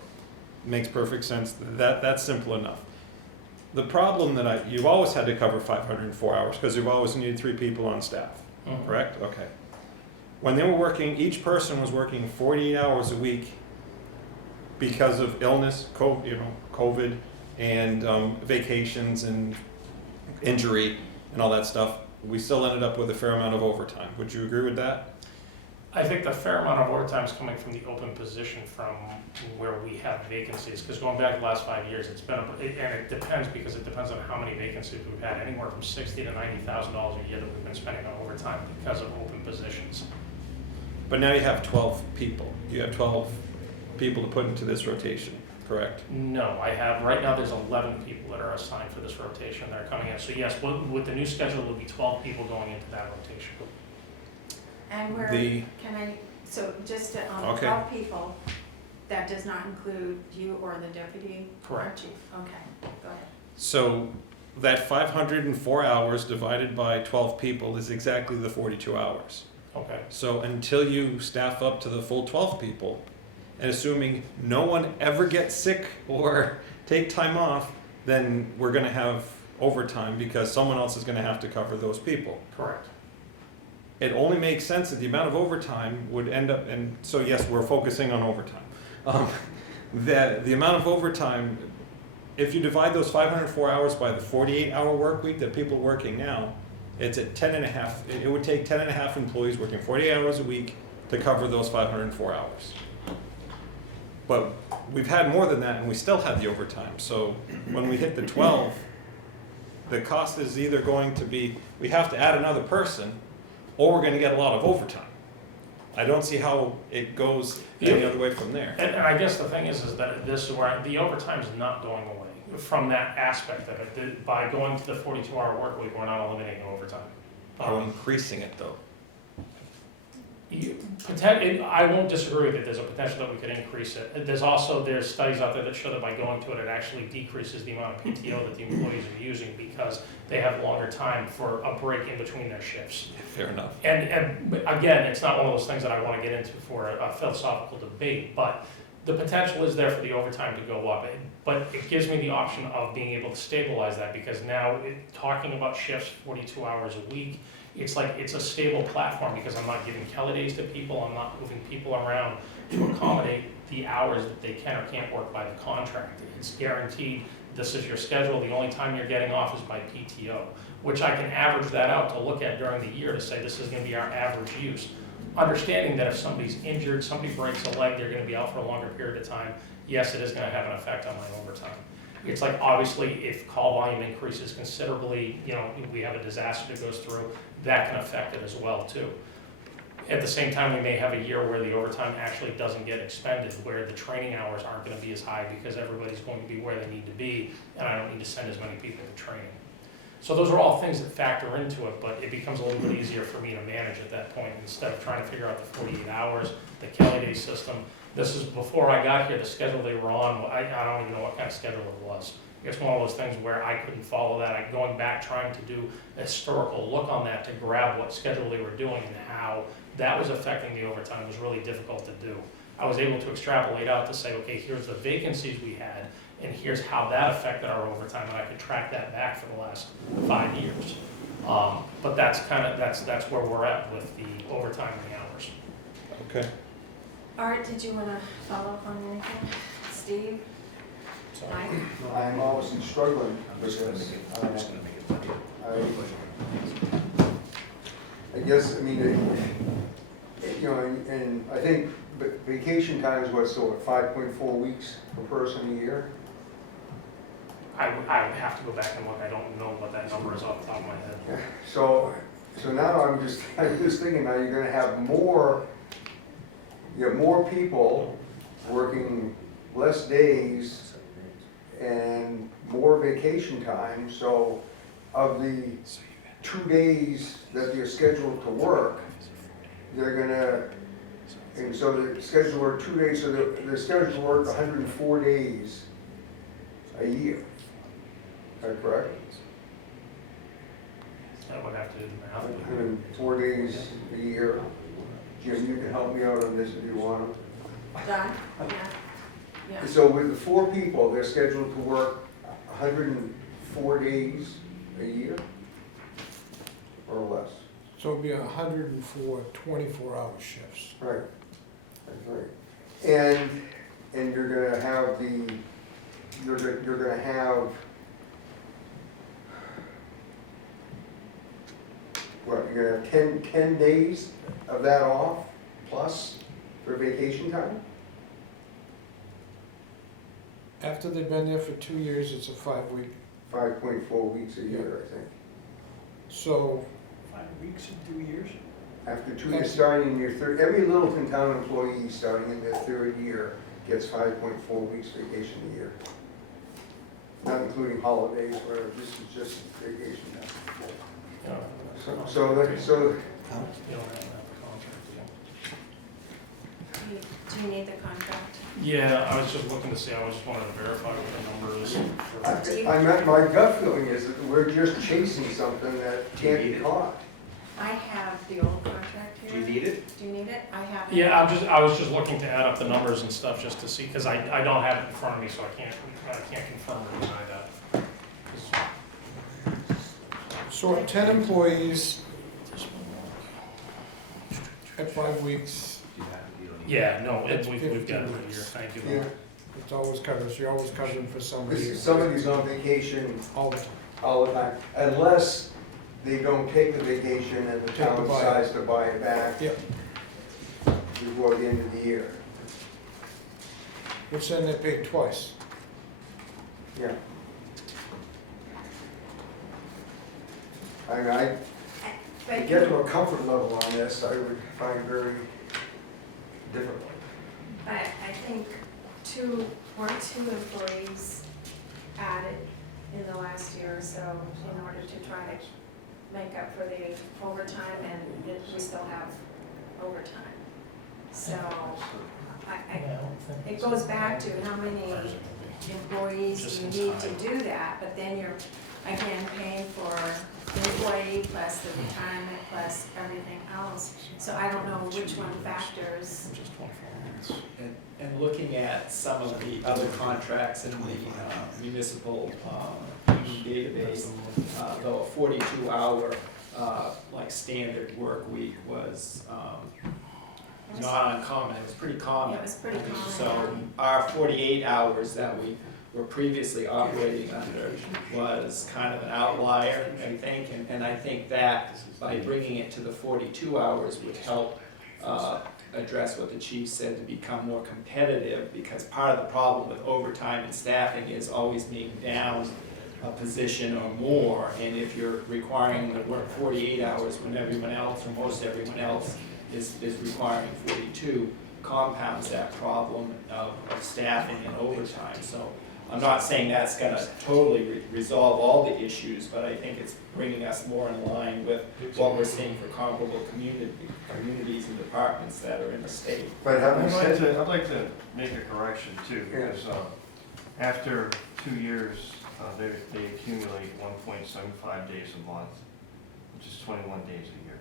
Makes perfect sense. That's simple enough. The problem that you've always had to cover 504 hours because you've always needed 3 people on staff, correct? Okay. When they were working, each person was working 48 hours a week because of illness, COVID, and vacations and injury and all that stuff. We still ended up with a fair amount of overtime. Would you agree with that? I think the fair amount of overtime is coming from the open position from where we have vacancies, because going back the last 5 years, it's been, and it depends, because it depends on how many vacancies we've had, anywhere from $60,000 to $90,000 a year that we've been spending on overtime because of open positions. But now you have 12 people. You have 12 people to put into this rotation, correct? No, I have, right now there's 11 people that are assigned for this rotation that are coming in. So yes, with the new schedule, there will be 12 people going into that rotation. And so just Okay. 12 people, that does not include you or the deputy? Correct. Chief? Okay, go ahead. So that 504 hours divided by 12 people is exactly the 42 hours. Okay. So until you staff up to the full 12 people, and assuming no one ever gets sick or take time off, then we're going to have overtime because someone else is going to have to cover those people. Correct. It only makes sense that the amount of overtime would end up, and so yes, we're focusing on overtime. The amount of overtime, if you divide those 504 hours by the 48-hour work week that people are working now, it's at 10 and a half. It would take 10 and a half employees working 48 hours a week to cover those 504 hours. But we've had more than that, and we still have the overtime. So when we hit the 12, the cost is either going to be, we have to add another person, or we're going to get a lot of overtime. I don't see how it goes any other way from there. And I guess the thing is that this is where the overtime is not going away from that aspect of it. By going to the 42-hour work week, we're not eliminating overtime. We're increasing it though. I won't disagree with it. There's a potential that we could increase it. There's studies out there that show that by going to it, it actually decreases the amount of PTO that the employees are using because they have longer time for a break in between their shifts. Fair enough. And again, it's not one of those things that I want to get into for a philosophical debate, but the potential is there for the overtime to go up. But it gives me the option of being able to stabilize that, because now, talking about shifts 42 hours a week, it's like, it's a stable platform, because I'm not giving Kelly days to people, I'm not moving people around to accommodate the hours that they can or can't work by the contract. It's guaranteed, this is your schedule, the only time you're getting off is by PTO, which I can average that out to look at during the year to say this is gonna be our average use. Understanding that if somebody's injured, somebody breaks a leg, they're gonna be out for a longer period of time, yes, it is gonna have an effect on my overtime. It's like, obviously, if call volume increases considerably, you know, we have a disaster that goes through, that can affect it as well too. At the same time, we may have a year where the overtime actually doesn't get expended, where the training hours aren't gonna be as high because everybody's going to be where they need to be, and I don't need to send as many people to training. So those are all things that factor into it, but it becomes a little bit easier for me to manage at that point, instead of trying to figure out the 48 hours, the Kelly Day system. This is before I got here, the schedule they were on, I don't even know what kind of schedule it was. It's one of those things where I couldn't follow that. Going back, trying to do a historical look on that to grab what schedule they were doing and how that was affecting the overtime was really difficult to do. I was able to extrapolate out to say, okay, here's the vacancies we had, and here's how that affected our overtime, and I could track that back for the last 5 years. But that's where we're at with the overtime and the hours. Okay. Art, did you want to follow up on anything? Steve? Mike? I'm always struggling with this. I guess, I mean, you know, and I think vacation time is what, so 5.4 weeks per person a year? I would have to go back and look. I don't know what that number is off the top of my head. Yeah. So now I'm just thinking, now you're gonna have more, you have more people working less days and more vacation time, so of the 2 days that they're scheduled to work, they're gonna, and so they're scheduled to work 2 days, so they're scheduled to work 104 days a year. Is that correct? I would have to do the math. 104 days a year. Jim, you can help me out on this if you want. John? Yeah. So with the 4 people, they're scheduled to work 104 days a year or less. So it'd be 104 24-hour shifts. Right. That's right. And you're gonna have you're gonna have what, you're gonna have 10 days of that off plus for vacation time? After they've been there for 2 years, it's a 5-week. 5.4 weeks a year, I think. So 5 weeks in 2 years? After 2 years, starting in your third, every Littleton town employee starting in their 3rd year gets 5.4 weeks vacation a year. Not including holidays, where this is just vacation time. So You don't have that contract. Do you need the contract? Yeah, I was just looking to see, I just wanted to verify what the number is. My gut feeling is that we're just chasing something that can't be caught. I have the old contract Do here. you need it? Do you need it? I have it. Yeah, I was just looking to add up the numbers and stuff just to see, because I don't have it in front of me, so I can't confirm or deny that. 'Cause- So at 10 employees at 5 weeks, Yeah, no, we've got it right here, thank you. Yeah. it's always covers, you're always covering for somebody Somebody's on vacation all the time. all the time, unless they don't take the vacation and the Take the town buy. decides to buy it back Yep, before the end of the year. which then they're paid twice. Yeah. I But get to a comfort level on this, I would find very difficult. I think weren't 2 employees added in the last year or so in order to try to make up for the overtime, and we still have overtime. So it goes back to how many employees you need to do that, but then you're again paying for employee plus the retirement plus everything else. So I don't know which one factors. Which is 24 months. And looking at some of the other contracts in the municipal union database, though a 42-hour like standard work week was not uncommon, it was pretty common. It was pretty common. So our 48 hours that we were previously operating under was kind of an outlier, I think, and I think that by bringing it to the 42 hours would help address what the chief said, to become more competitive, because part of the problem with overtime and staffing is always being down a position or more, and if you're requiring them to work 48 hours when everyone else, or most everyone else, is requiring 42, compounds that problem of staffing and overtime. So I'm not saying that's gonna totally resolve all the issues, but I think it's bringing us more in line with what we're seeing for comparable communities and departments that are in the state. But having said that, I'd like to make a correction too, because after 2 years, they accumulate 1.75 days a month, which is 21 days a year.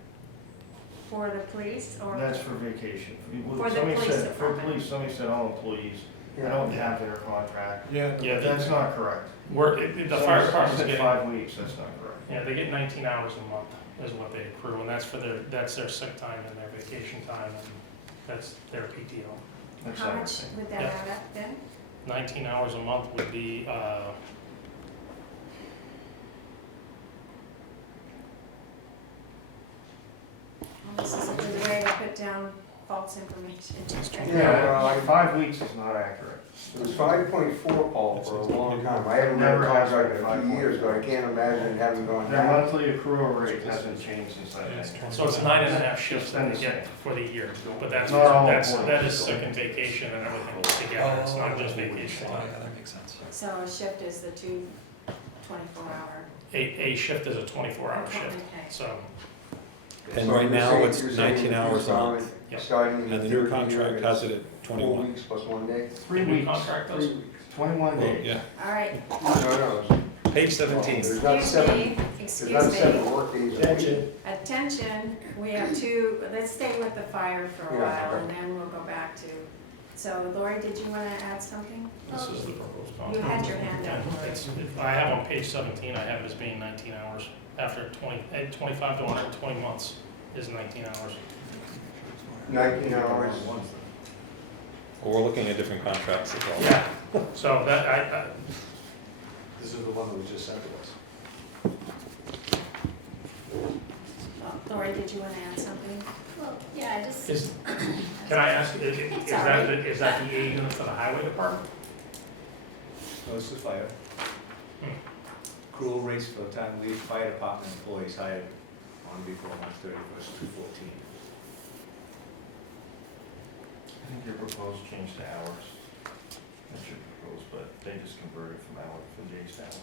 For the police or? That's for vacation. For the Somebody police said- For department. police, somebody said all employees, they don't have their contract. Yeah. Yeah, That's not correct. The fire department's Said getting, 5 weeks, that's not correct. yeah, they get 19 hours a month is what they accrue, and that's for that's their sick time and their vacation time, and that's their PTO. That's How much everything. would that Yeah. add up then? 19 hours a month would be, Well, this is a good way to put down false information. yeah, well, 5 weeks is not accurate. it was 5.4, Paul, for a long time. I haven't read a contract in a few years, but I can't imagine it having gone Their down. monthly accrual rate hasn't changed since I think. so it's 9.5 shifts that they get for the year, but that's, Not all that employees. is sick and vacation and everything together, it's not just vacation time. That makes sense. So a shift is the 2 24-hour. A shift is a 24-hour Okay, shift, okay. so, And So right you're now, saying- it's you're saying 19 hours a starting- month. Yep. Starting in And the the new third contract year, has it's it at 4 21. weeks plus 1 day. 3 the new weeks, contract does? 3 weeks. 21 Well, days. yeah, All right, No, page 17. there's not excuse seven, me, there's excuse not me. 7 work days a week. Attention. Attention, we have two, let's stay with the fire for a Yeah, while okay. and then we'll go back to, so Lori, did you want to add something? this is the proposed You contract. had your hand up. I have on page 17, I have it as being 19 hours, after 25 to 120 months is 19 hours. 19 hours. Well, we're looking at different contracts as well. Yeah, so that, This is the one that was just sent to us. Lori, did you want to add something? Well, yeah, I just. can I ask, is that the A unit for the highway department? No, this is fire. Accrual rates for time leave fire department employees hired on before March 31st, 2014. I think your proposed change to hours. That's your proposed, but they just converted from hours, from days to hours.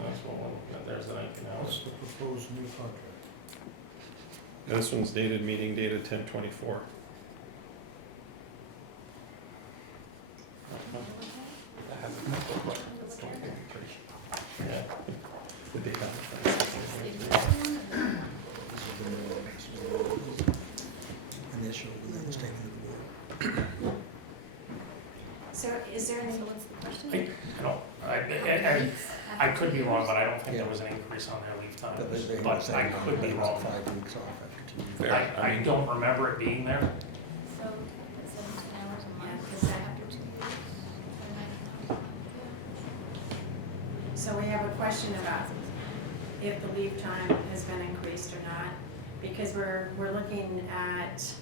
That's one, there's the 19 What's hours. the proposed new contract? This one's dated, meeting dated 10/24. Yeah. The date on it. Initial, and then it's taken to the board. So is there any, What's the question? I don't, I could be wrong, but I don't think there was an increase on their leave time, but I could be wrong. 5 weeks off after 2 years. Fair. I I mean- don't remember it being there. So, 17 hours a Yeah, month 'cause that- after 2 years. so we have a question about if the leave time has been increased or not, because we're looking at,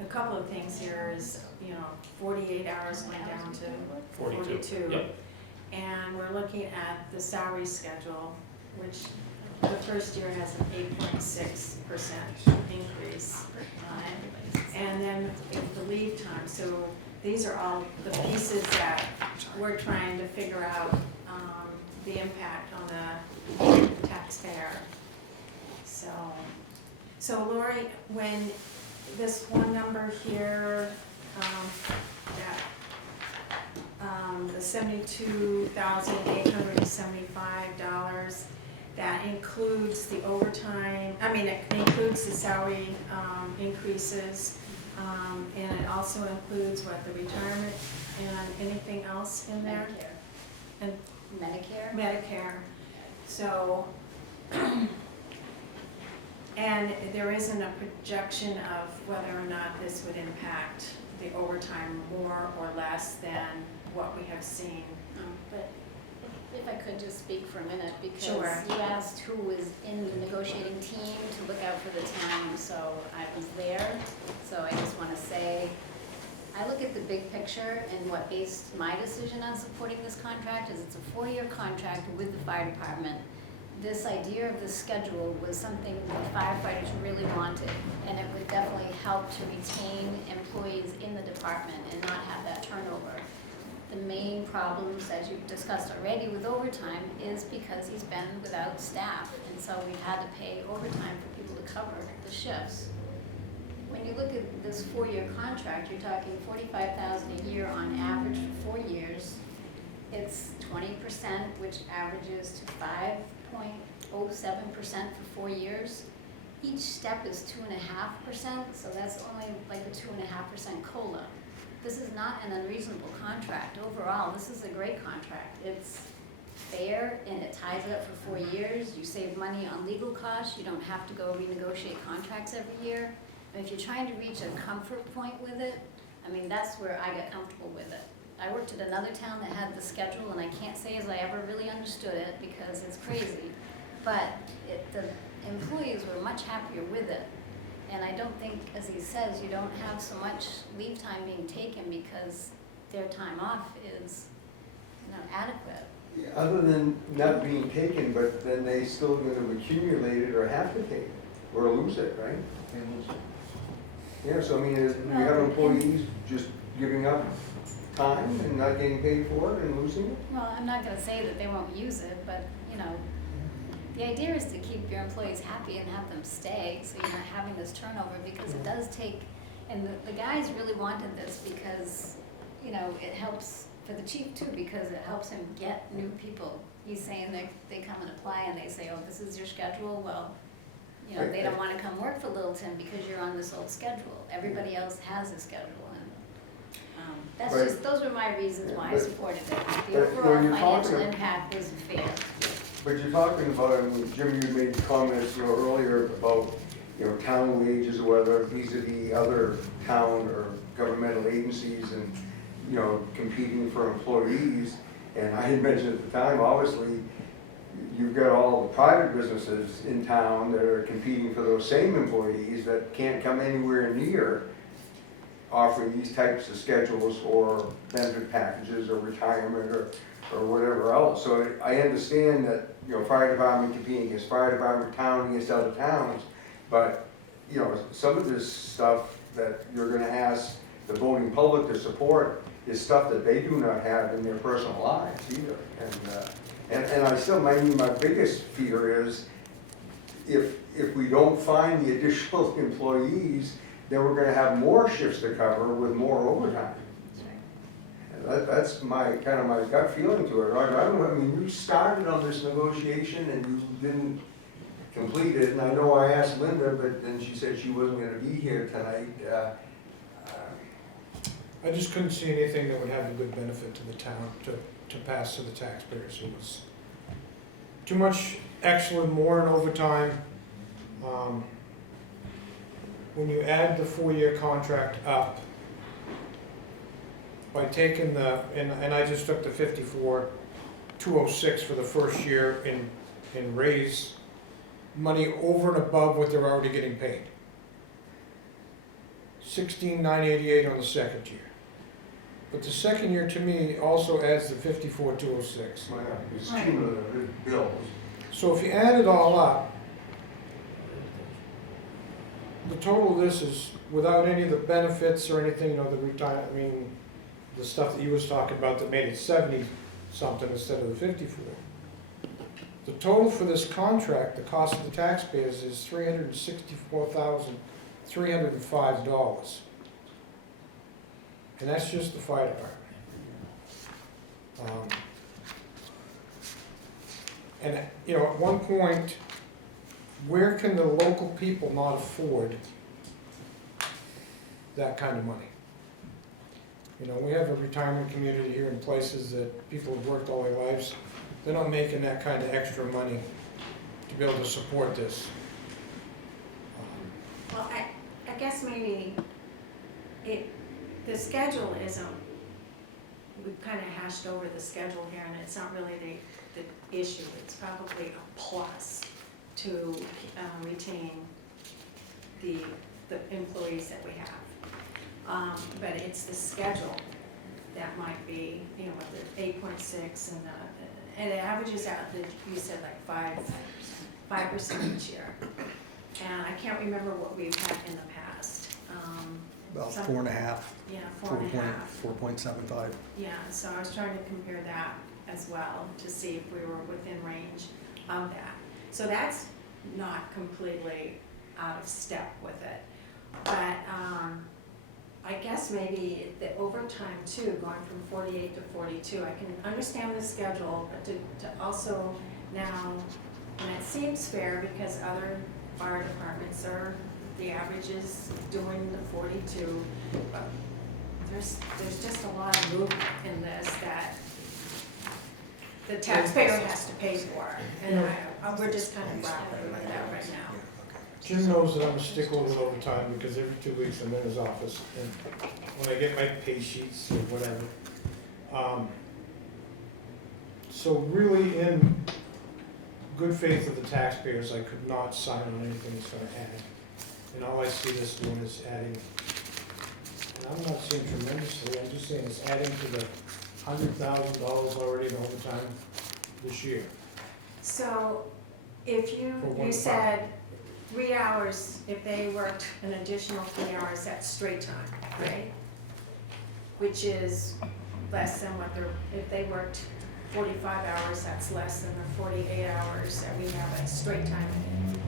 a couple of things here is, 48 hours going down to 42. Yep. And we're looking at the salary schedule, which the first year has an 8.6% increase on it. And then the leave time, so these are all the pieces that we're trying to figure out, the impact on the taxpayer. So Lori, when this one number here, that the $72,875. That includes the overtime, it includes the salary increases, and it also includes the retirement and anything else in there? Medicare. And Medicare? Medicare. So, and there isn't a projection of whether or not this would impact the overtime more or less than what we have seen. But if I could just speak for a minute, because Sure. you asked who was in the negotiating team to look out for the town, so I was there. So I just want to say, I look at the big picture, and what based my decision on supporting this contract is it's a 4-year contract with the fire department. This idea of the schedule was something the firefighters really wanted, and it would definitely help to retain employees in the department and not have that turnover. The main problems, as you've discussed already with overtime, is because he's been without staff, and so we've had to pay overtime for people to cover the shifts. When you look at this 4-year contract, you're talking $45,000 a year on average for 4 years. It's 20%, which averages to 5.07% for 4 years. Each step is 2.5%, so that's only like a 2.5% COLA. This is not an unreasonable contract. Overall, this is a great contract. It's fair and it ties it up for 4 years. You save money on legal costs. You don't have to go renegotiate contracts every year. And if you're trying to reach a comfort point with it, that's where I got comfortable with it. I worked at another town that had the schedule, and I can't say as I ever really understood it because it's crazy. But the employees were much happier with it. And I don't think, as he says, you don't have so much leave time being taken because their time off is adequate. Yeah, other than not being taken, but then they still gonna accumulate it or have to take it, or lose it, right? Yeah, so you have employees just giving up time and not getting paid for it and losing it? Well, I'm not gonna say that they won't use it, but, the idea is to keep your employees happy and have them stay, so you're not having this turnover, because it does take, and the guys really wanted this because, it helps for the chief too, because it helps him get new people. He's saying that they come and apply and they say, oh, this is your schedule, well, they don't wanna come work for Littleton because you're on this old schedule. Everybody else has a schedule, and, those were my reasons why I supported it. The overall financial impact was fair. But you're talking about, Jim, you made comments, earlier about, town wages or whether vis-a-vis other town or governmental agencies and, competing for employees. And I had mentioned at the time, obviously, you've got all the private businesses in town that are competing for those same employees that can't come anywhere near offering these types of schedules or benefit packages or retirement or whatever else. So I understand that, fire department competing against fire department, town against other towns, but, some of this stuff that you're gonna ask the voting public to support is stuff that they do not have in their personal lives either. And I still, my biggest fear is if we don't find the additional employees, then we're gonna have more shifts to cover with more overtime. That's my gut feeling to it. You started on this negotiation and you didn't complete it, and I know I asked Linda, but then she said she wasn't gonna be here tonight. I just couldn't see anything that would have a good benefit to the town to pass to the taxpayers. It was too much extra, more in overtime. When you add the 4-year contract up, by taking and I just took the 54,206 for the first year in raise money over and above what they're already getting paid. 16,988 on the second year. But the second year to me also adds the 54,206. It's cumulative bills. So if you add it all up, the total of this is, without any of the benefits or anything, the stuff that you was talking about that made it 70-something instead of the 54. The total for this contract, the cost of the taxpayers, is $364,305. And that's just the fire department. And, you know, at one point, where can the local people not afford that kind of money? You know, we have a retirement community here in places that people have worked all their lives. They're not making that kind of extra money to be able to support this. Well, I guess maybe the schedule isn't, we've kind of hashed over the schedule here, and it's not really the issue. It's probably a plus to retain the employees that we have. But it's the schedule that might be, you know, with the 8.6 and it averages out, you said like 5% each year. And I can't remember what we've had in the past. About Some- 4.5, Yeah, 4.5. 4.75. Yeah, so I was trying to compare that as well to see if we were within range of that. So that's not completely out of step with it. But I guess maybe the overtime too, going from 48 to 42, I can understand the schedule, but to also now, and it seems fair because other fire departments are, the average is doing the 42, but there's just a lot of movement in this that the taxpayer has to pay for. And we're just kind of grappling with that right now. Jim knows that I'm a stickler with overtime because every 2 weeks I'm in his office and when I get my pay sheets or whatever. So really in good faith of the taxpayers, I could not sign on anything that's gonna add. And all I see this doing is adding, and I'm not saying tremendously, I'm just saying it's adding to the $100,000 already in overtime this year. So if For you one said 3 hours, if they worked an additional 3 hours, that's straight time, right? Which is less than what they're, if they worked 45 hours, that's less than the 48 hours that we have at straight time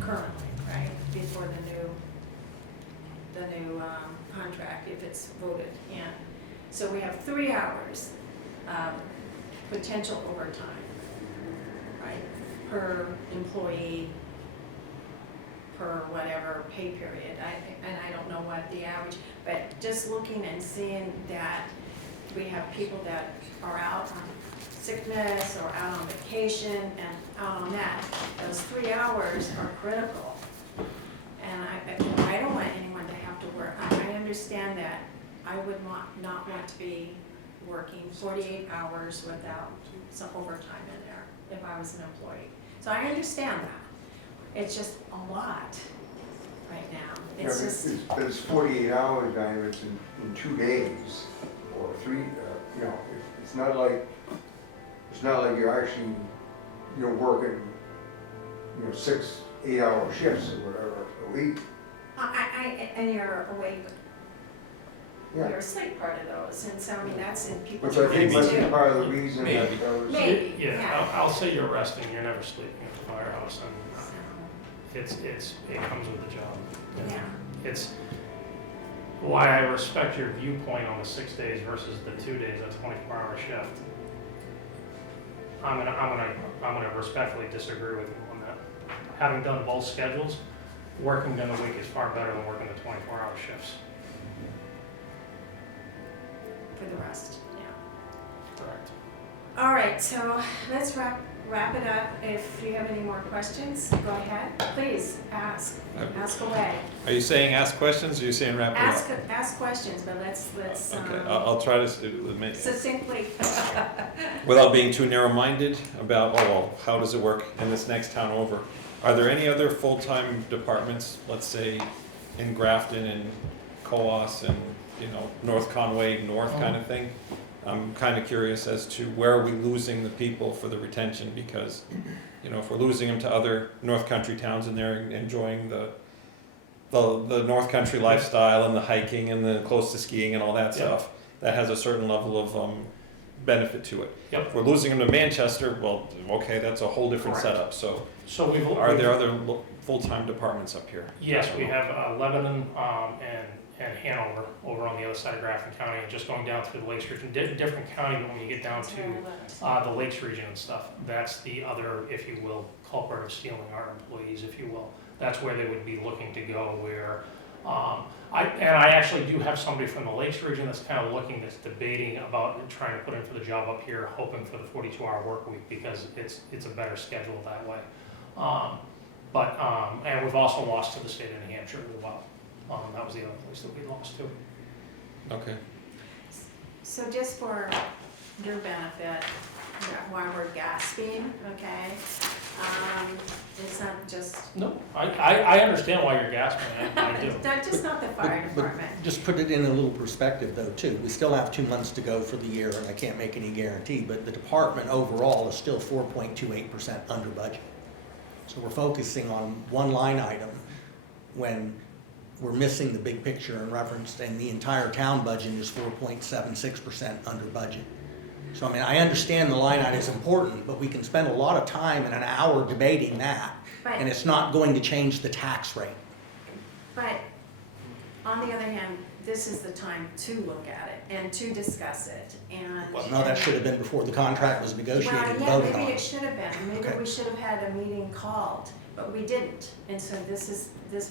currently, right? Before the new contract, if it's voted in. So we have 3 hours of potential overtime, right? Per employee, per whatever pay period. And I don't know what the average, but just looking and seeing that we have people that are out on sickness or out on vacation and out on that, those 3 hours are critical. And I don't want anyone to have to work. I understand that I would not want to be working 48 hours without some overtime in there if I was an employee. So I understand that. It's just a lot right now. It's just, It's 48 hours, Diane, it's in 2 days or 3, you know, it's not like you're actually, you're working, you know, 6, 8 hour shifts or whatever a week. and you're awake, Yeah. you're asleep part of those, and so I mean, that's in people's Which I think minds might be too. part of the reason that Maybe. that was. Maybe, Yeah, yeah. I'll say you're resting, you're never sleeping at the firehouse, and So, it comes with the job. yeah. It's why I respect your viewpoint on the 6 days versus the 2 days, that 24-hour shift. I'm gonna respectfully disagree with you on that. Having done both schedules, working during the week is far better than working the 24-hour shifts. For the rest, yeah. Correct. All right, so let's wrap it up. If you have any more questions, go ahead. Please, ask away. Are you saying ask questions, or are you saying wrap it up? Ask questions, but let's Okay, I'll try to, succinctly. without being too narrow-minded about, well, how does it work in this next town over? Are there any other full-time departments, let's say in Grafton and Coas and, you know, North Conway, North kind of thing? I'm kind of curious as to where are we losing the people for the retention, because, you know, if we're losing them to other North Country towns and they're enjoying the North Country lifestyle and the hiking and the close to skiing and all that stuff, that has a certain level of benefit to it. Yep. If we're losing them to Manchester, well, okay, that's a whole different Correct. setup. So So are there other full-time departments up here? Yes, we have Lebanon, and Hanover, over on the other side of Grafton County, and just going down through the Lakes region, different county, but when you get down That's where I to lived. the Lakes region and stuff, that's the other, if you will, culprit of stealing our employees, if you will. That's where they would be looking to go, where, I actually do have somebody from the Lakes region that's kind of looking, that's debating about trying to put in for the job up here, hoping for the 42-hour work week, because it's a better schedule that way. And we've also lost to the state of New Hampshire as well. That was the other place that we lost to. Okay. So just for your benefit, why we're gasping, okay? It's not just, No, I understand why you're gasping, I do. that's just not the fire But department. just put it in a little perspective though, too. We still have 2 months to go for the year, and I can't make any guarantee, but the department overall is still 4.28% under budget. So we're focusing on one line item when we're missing the big picture in reference, and the entire town budget is 4.76% under budget. So I mean, I understand the line item is important, but we can spend a lot of time in an hour debating that, and But, it's not going to change the tax rate. but on the other hand, this is the time to look at it and to discuss it, and. Well, no, that should have been before the contract was negotiated and Well, voted yeah, on. maybe it should have been, maybe Okay. we should have had a meeting called, but we didn't. And so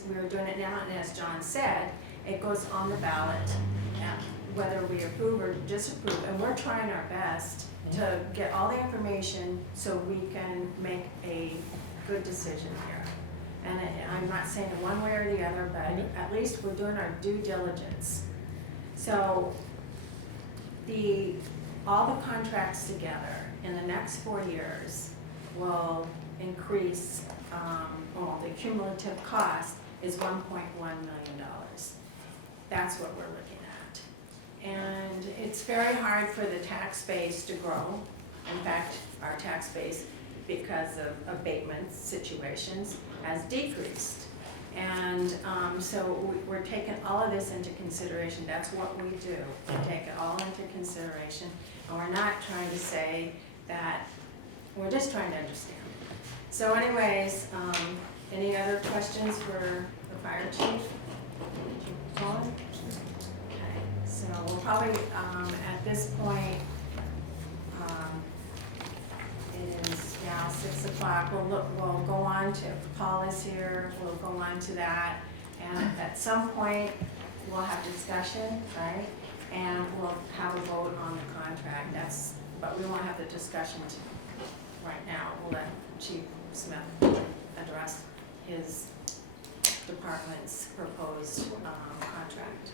we're doing it now, and as John said, it goes on the ballot, whether we approve or disapprove, and we're trying our best to get all the information so we can make a good decision here. And I'm not saying one way or the other, but at least we're doing our due diligence. So all the contracts together in the next 4 years will increase, the cumulative cost is $1.1 million. That's what we're looking at. And it's very hard for the tax base to grow. In fact, our tax base, because of abatement situations, has decreased. And so we're taking all of this into consideration. That's what we do. We take it all into consideration. And we're not trying to say that, we're just trying to understand. So anyways, any other questions for the fire chief? John? Okay, so we'll probably, at this point, it is now 6 o'clock. We'll go on to, if Paul is here, we'll go on to that. And at some point, we'll have discussion, right? And we'll have a vote on the contract. But we won't have the discussion right now. We'll let Chief Smith address his department's proposed contract.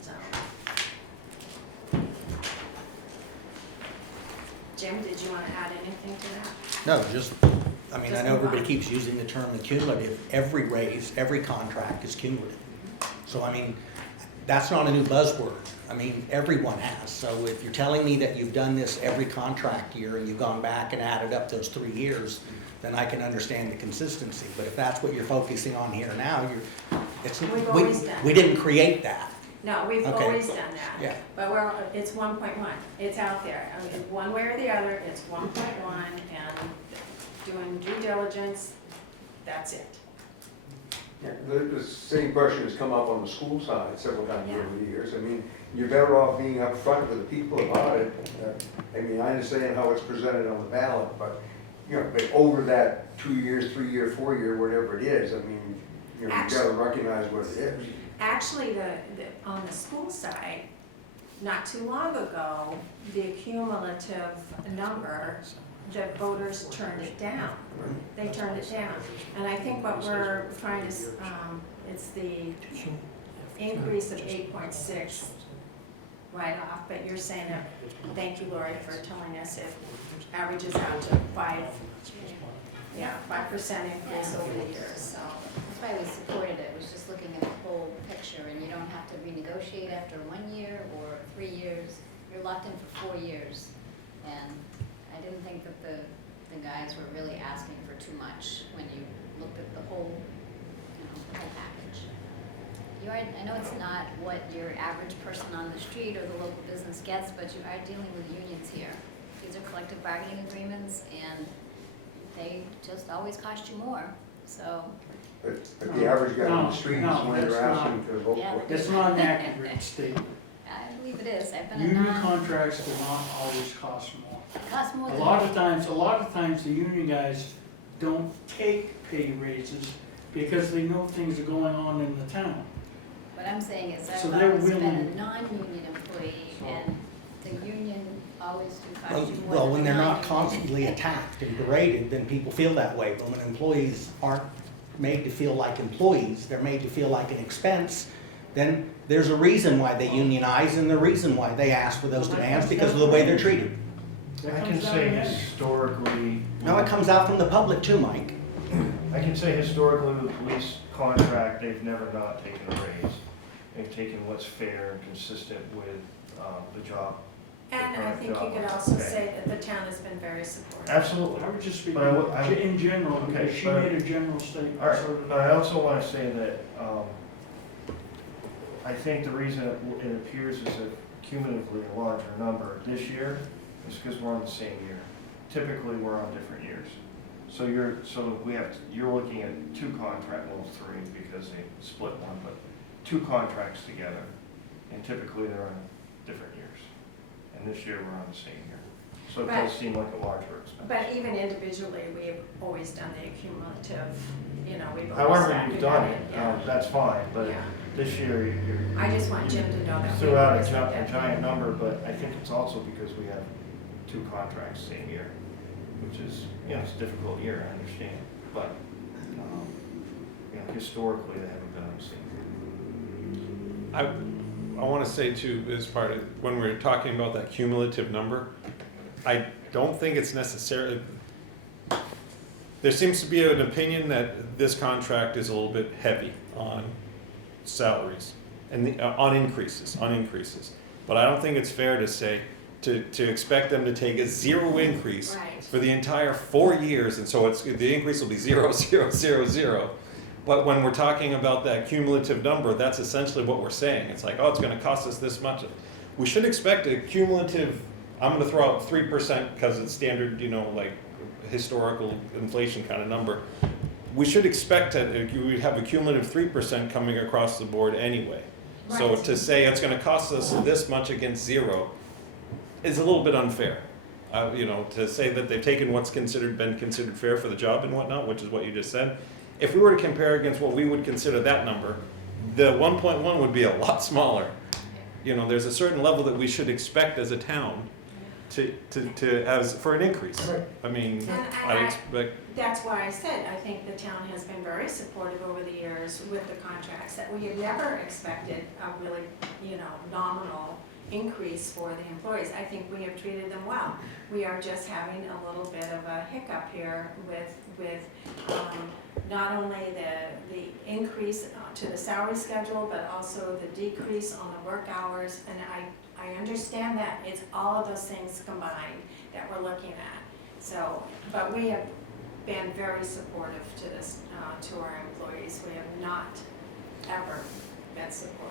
So. Jim, did you want to add anything to that? No, I mean, I Just know move everybody on. keeps using the term cumulative. Every raise, every contract is cumulative. So, I mean, that's not a new buzzword. I mean, everyone has. So if you're telling me that you've done this every contract year and you've gone back and added up those 3 years, then I can understand the consistency. But if that's what you're focusing on here now, We've always done we that. didn't create that. No, we've Okay. always done that. Yeah. But it's 1.1. It's out there. I mean, one way or the other, it's 1.1, and doing due diligence, that's it. Yeah, the same question has come up on the school side several times Yeah. over the years. I mean, you're better off being upfront with the people about it. I mean, I understand how it's presented on the ballot, but, but over that 2 years, 3 year, 4 year, whatever it is, I mean, you've got to recognize what it is. Actually, on the school side, not too long ago, the cumulative number, the voters turned it down. They turned it down. And I think what we're trying to, it's the increase of 8.6 right off, but you're saying that, thank you, Lori, for telling us it averages out to 5% increase over the years, so. That's why we supported it, was just looking at the whole picture, and you don't have to renegotiate after 1 year or 3 years. You're locked in for 4 years. And I didn't think that the guys were really asking for too much when you looked at the whole, the whole package. I know it's not what your average person on the street or the local business gets, but you are dealing with unions here. These are collective bargaining agreements, and they just always cost you more. So But the average guy on the street is No, when they're that's asking to vote Yeah, for it. That's not an accurate statement. I believe it is, I've been a Union contracts do not always cost more. cost more A than. lot of times the union guys don't take pay raises because they know things are going on in the town. What I'm saying is So I've they're always been a willing- non-union employee So- and the union always do cost Well, you more than well, when they're not non-union. constantly attacked and berated, then people feel that way. But when employees aren't made to feel like employees, they're made to feel like an expense, then there's a reason why they unionize and the reason why they ask for those demands, because of the way they're treated. That I can comes down say to that. historically. Now, it comes out from the public too, Mike. I can say historically with the police contract, they've never not taken a raise. They've taken what's fair and consistent with the job. And I think you could also say that the town has been very supportive. Absolutely. I would just speak But I would- I would- in general, Okay, because she but- made a general statement. All right, so- but I also want to say that I think the reason it appears as a cumulatively a larger number this year is because we're on the same year. Typically, we're on different years. So you're looking at two contract, well, three because they split one, but two contracts together, and typically they're on different years. And this year we're on the same year, so it does But- seem like a larger expense. But even individually, we've always done the cumulative, we've always However factored you've done that it, in, yeah. that's fine, but Yeah. this year you're. I just want Jim to know that we Threw out always a looked at giant that. number, but I think it's also because we have two contracts same year, which is, it's a difficult year, I understand, but, historically, they haven't been on the same year. I want to say too, as part of, when we're talking about that cumulative number, I don't think it's necessarily, there seems to be an opinion that this contract is a little bit heavy on salaries and on increases. But I don't think it's fair to say, to expect them to take a zero increase Right. for the entire 4 years, and so the increase will be 0, 0, 0, 0. But when we're talking about that cumulative number, that's essentially what we're saying. It's like, oh, it's gonna cost us this much. We should expect a cumulative, I'm gonna throw out 3% because it's standard, like historical inflation kind of number. We should expect that you would have a cumulative 3% coming across the board anyway. So Right. to say it's gonna cost us this much against zero is a little bit unfair. To say that they've taken what's been considered fair for the job and whatnot, which is what you just said. If we were to compare against what we would consider that number, the 1.1 would be a lot smaller. There's a certain level that we should expect as a town for an increase. Right. I mean, And I expect, That's why I said, I think the town has been very supportive over the years with the contracts, that we have never expected a really, nominal increase for the employees. I think we have treated them well. We are just having a little bit of a hiccup here with not only the increase to the salary schedule, but also the decrease on the work hours. And I understand that it's all of those things combined that we're looking at. So, but we have been very supportive to this, to our employees. We have not ever been supportive.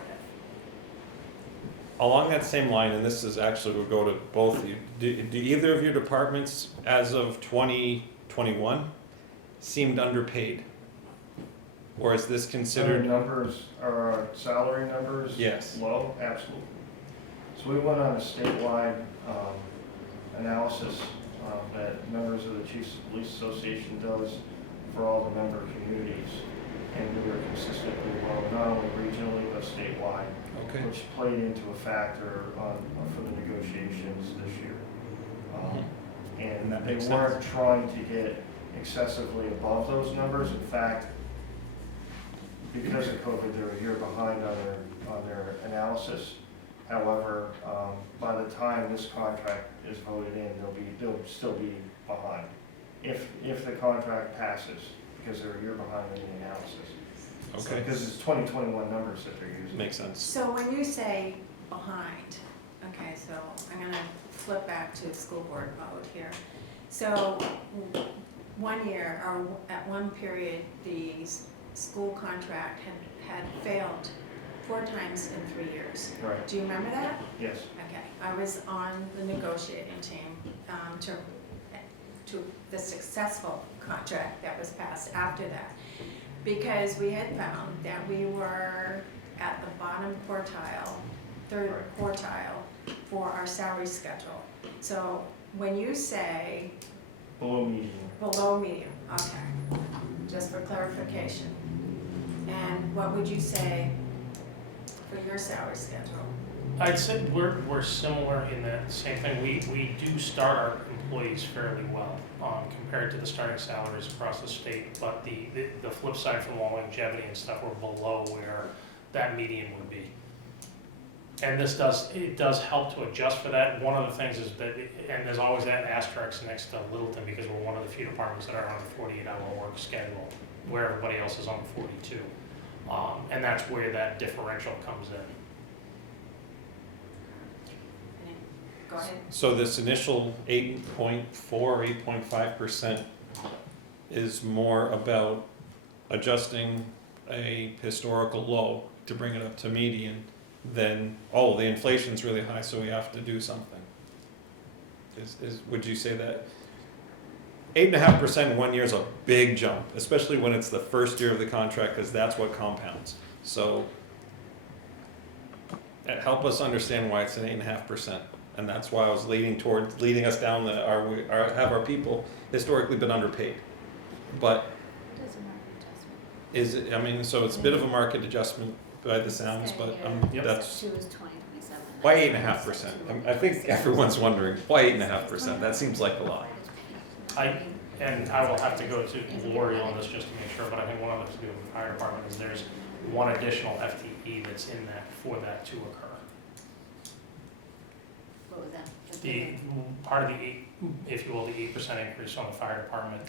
along that same line, and this is actually, we'll go to both of you, do either of your departments as of 2021 seemed underpaid? Or is this considered? Are our salary numbers? Yes. Low? Absolutely. So we went on a statewide analysis that members of the Chiefs Police Association does for all the member communities. And we were consistently low, not only regionally, but statewide. Okay. Which played into a factor for the negotiations this year. And That they makes weren't trying to get excessively above those numbers. In fact, because of COVID, they're a year behind on their analysis. However, by the time this contract is voted in, they'll still be behind. If the contract passes, because they're a year behind in the analysis. Okay. Because it's 2021 numbers that they're using. Makes sense. So when you say behind, okay, so I'm gonna flip back to school board mode here. So one year, or at one period, the school contract had failed 4 times in 3 years. Right, Do you remember that? yes. Okay, I was on the negotiating team to the successful contract that was passed after that. because we had found that we were at the bottom quartile, third quartile for our salary schedule. So when you say Below median. below median, okay, just for clarification. And what would you say for your salary schedule? I'd say we're similar in that same thing. We do start our employees fairly well, compared to the starting salaries across the state, but the flip side from longevity and stuff, we're below where that median would be. And this does help to adjust for that. One of the things is that, and there's always that asterisk next to Littleton, because we're one of the few departments that are on a 48-hour work schedule, where everybody else is on 42. And that's where that differential comes in. Go ahead. So this initial 8.4, 8.5% is more about adjusting a historical low to bring it up to median than, oh, the inflation's really high, so we have to do something. Would you say that? 8.5% in 1 year is a big jump, especially when it's the first year of the contract, because that's what compounds. So help us understand why it's an 8.5%. And that's why I was leading us down have our people historically been underpaid? But It is a market adjustment. is it, I mean, so it's a bit of a market adjustment by the sounds, but Yep. that's, Step 2 is 2027. why 8.5%? I think everyone's wondering, why 8.5%? That seems like a lot. And I will have to go to Lori on this just to make sure, but I think one of the things to do with the fire department is there's one additional FTE that's in that for that to occur. What was that? The part of the eight, if you will, the 8% increase on the fire department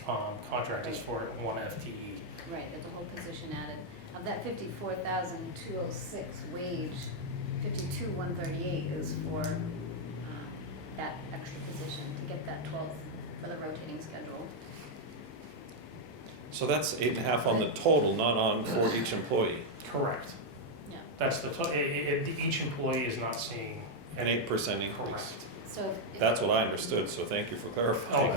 contract is for one FTE. Right, there's a whole position added. Of that 54,206 wage, 52,138 is for that extra position to get that 12 for the rotating schedule. So that's 8.5 on the total, not on for each employee. Correct. Yeah. That's each employee is not seeing An 8% increase. correct. So That's what I understood, so thank you for clarifying.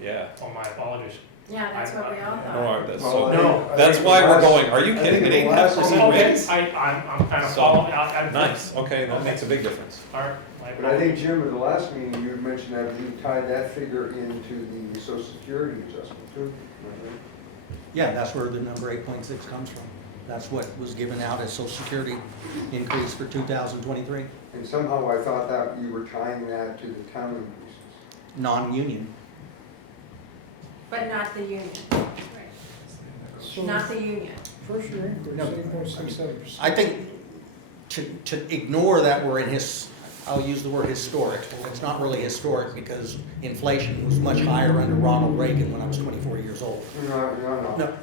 Yeah. Oh, my apologies. Yeah, that's what we all No, thought. that's Well, so, No. that's why we're going, are you kidding, an 8.5% Okay, raise? I'm kind of So, following. Nice, okay, that makes a big difference. All right. But I think, Jim, at the last meeting, you had mentioned that you tied that figure into the social security adjustment too. Yeah, that's where the number 8.6 comes from. That's what was given out as social security increase for 2023, And somehow I thought that you were tying that to the town increases. non-union. But not the union, So not the union. first year increase, No. 8.67%. I think to ignore that we're in I'll use the word historic. It's not really historic because inflation was much higher under Ronald Reagan when I was 24 years old. No. No.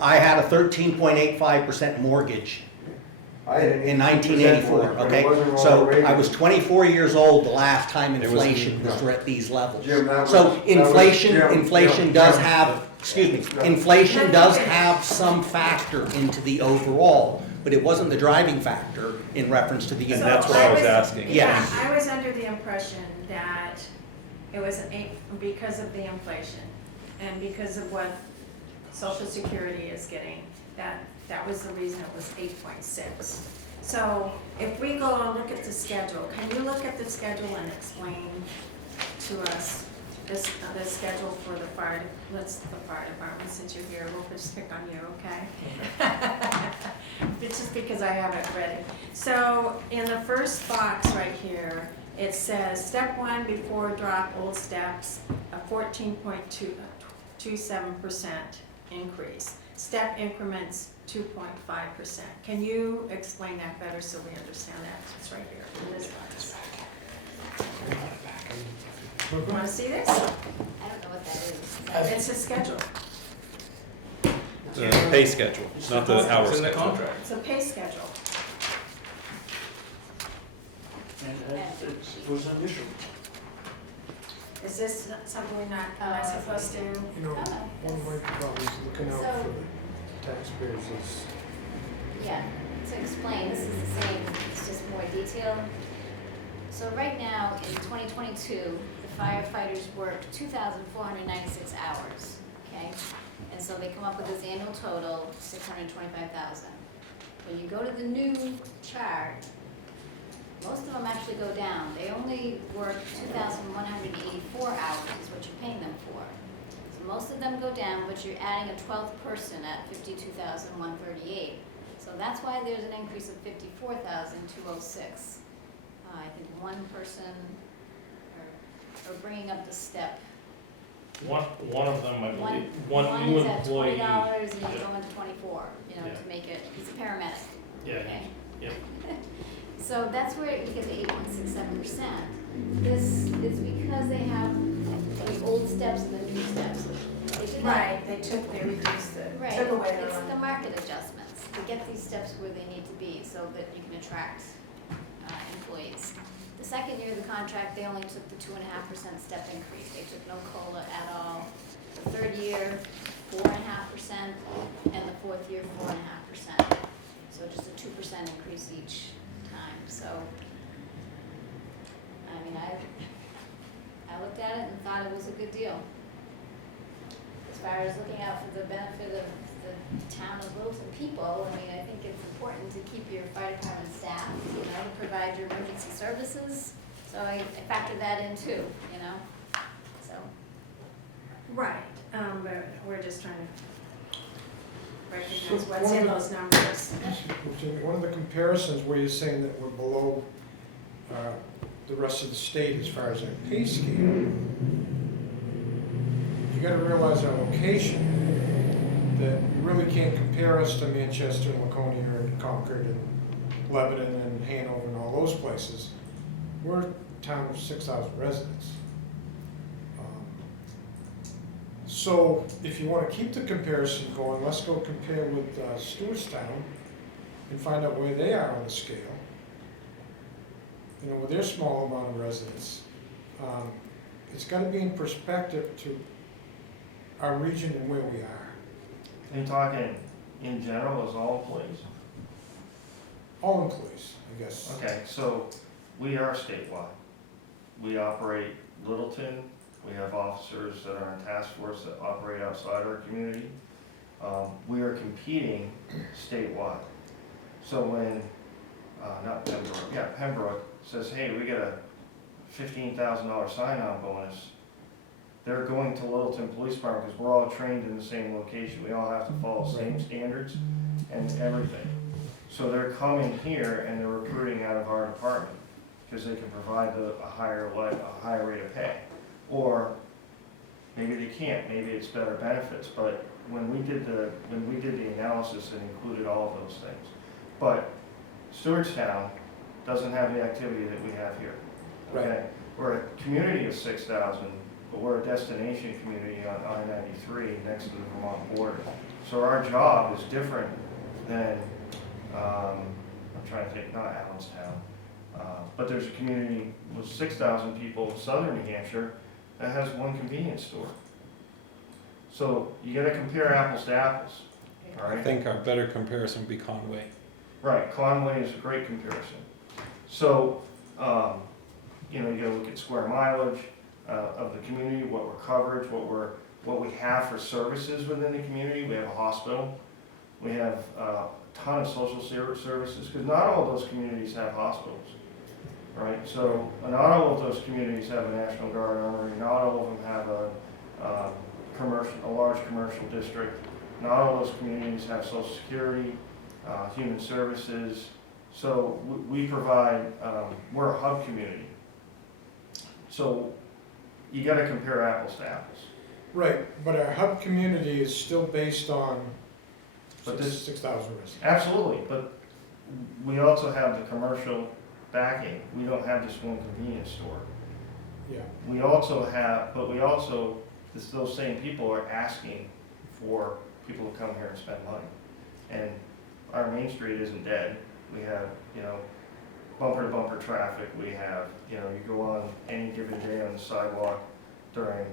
I had a 13.85% mortgage I had an in 18% 1984, mortgage, but it okay? wasn't So Ronald Reagan. I was 24 years old the last time It was- inflation was at these levels. Jim, that was- So that was- inflation Jim, does Jim. have, excuse me, inflation does have some factor into the overall, but it wasn't the driving factor in reference to the. And So that's what I was was- asking. Yeah. I was under the impression that it was because of the inflation and because of what Social Security is getting, that was the reason it was 8.6. So if we go and look at the schedule, can you look at the schedule and explain to us this schedule for the fire department, since you're here, we'll just pick on you, okay? It's just because I have it ready. So in the first box right here, it says step 1 before drop old steps, a 14.27% increase. Step increments 2.5%. Can you explain that better so we understand that? It's right here in this box. You want to see this? I don't know what that is. It's a schedule. The pay schedule, not the hour It's in the schedule. contract. It's a pay schedule. And it was an issue. Is this something we're not, am I supposed to? You know, one of my problems looking out for the taxpayers is, Yeah, to explain, this is the same, it's just more detailed. So right now, in 2022, the firefighters worked 2,496 hours, okay? And so so they come up with this annual total, 625,000. When you go to the new chart, most of them actually go down. They only work 2,184 hours is what you're paying them for. So most of them go down, but you're adding a 12th person at 52,138. So that's why there's an increase of 54,206. I think one person, or bringing up the step. One of them, I believe, One one new is at employee. $20 and you Yeah. go into 24, Yeah. to make it, he's a paramedic. Yeah, Okay. yeah. So that's where you get the 8.67%. This is because they have the old steps and the new steps. They did that. Right, they reduced it, Right, took away it's the the market adjustments to get these steps where they need to be so that you can attract employees. The second year of the contract, they only took the 2.5% step increase. They took no COLA at all. The third year, 4.5%, and the fourth year, 4.5%. So just a 2% increase each time. So, I mean, I looked at it and thought it was a good deal. As far as looking out for the benefit of the town of Littleton people, I mean, I think it's important to keep your fire department staff, to provide your emergency services. So I factored that in too, so. Right, but we're just trying to recognize So what's one in of those numbers. One of the comparisons where you're saying that we're below the rest of the state as far as our pay scale, you gotta realize our location, that you really can't compare us to Manchester and Laconia and Concord and Lebanon and Hanover and all those places. We're a town of 6,000 residents. So if you want to keep the comparison going, let's go compare with Stewartstown and find out where they are on the scale. With their small amount of residents. It's got to be in perspective to our region and where we are. Are you talking in general as all employees? All employees, I guess. Okay, so we are statewide. We operate Littleton. We have officers that are in task force that operate outside our community. We are competing statewide. So when, not Pembroke, Pembroke says, hey, we get a $15,000 sign-on bonus, they're going to Littleton Police Department because we're all trained in the same location. We all have to follow the same standards and everything. So they're coming here and they're recruiting out of our department because they can provide a higher rate of pay. Or maybe they can't, maybe it's better benefits, but when we did the analysis, it included all of those things. But Stewartstown doesn't have the activity that we have here. Okay? Right. We're a community of 6,000, but we're a destination community on I-93 next to the Vermont border. So our job is different than, I'm trying to think, not Allenstown, but there's a community with 6,000 people in southern New Hampshire that has one convenience store. So you gotta compare apples to apples, all I right? think our better comparison would be Conway. Right, Conway is a great comparison. So, you gotta look at square mileage of the community, what we're coverage, what we have for services within the community. We have a hospital, we have a ton of social services, because not all of those communities have hospitals, right? So, not all of those communities have a National Guard armory, not all of them have a large commercial district, not all those communities have Social Security, human services. So we provide, we're a hub community. So you gotta compare apples to apples. Right, but our hub community is still based on But this- 6,000 residents. Absolutely, but we also have the commercial backing. We don't have just one convenience store. Yeah, We also have, those same people are asking for people to come here and spend money. And our main street isn't dead. We have, bumper to bumper traffic. We have, you go on any given day on the sidewalk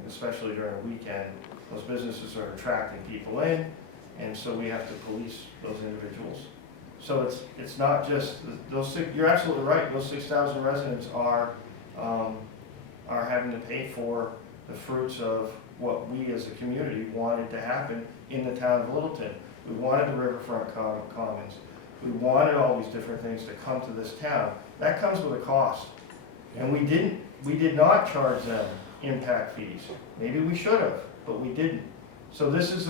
especially during a weekend, those businesses are attracting people in, and so we have to police those individuals. So it's not just, you're absolutely right, those 6,000 residents are having to pay for the fruits of what we as a community wanted to happen in the town of Littleton. We wanted the riverfront commons. We wanted all these different things to come to this town. That comes with a cost. And we did not charge them impact fees. Maybe we should have, but we didn't. So this is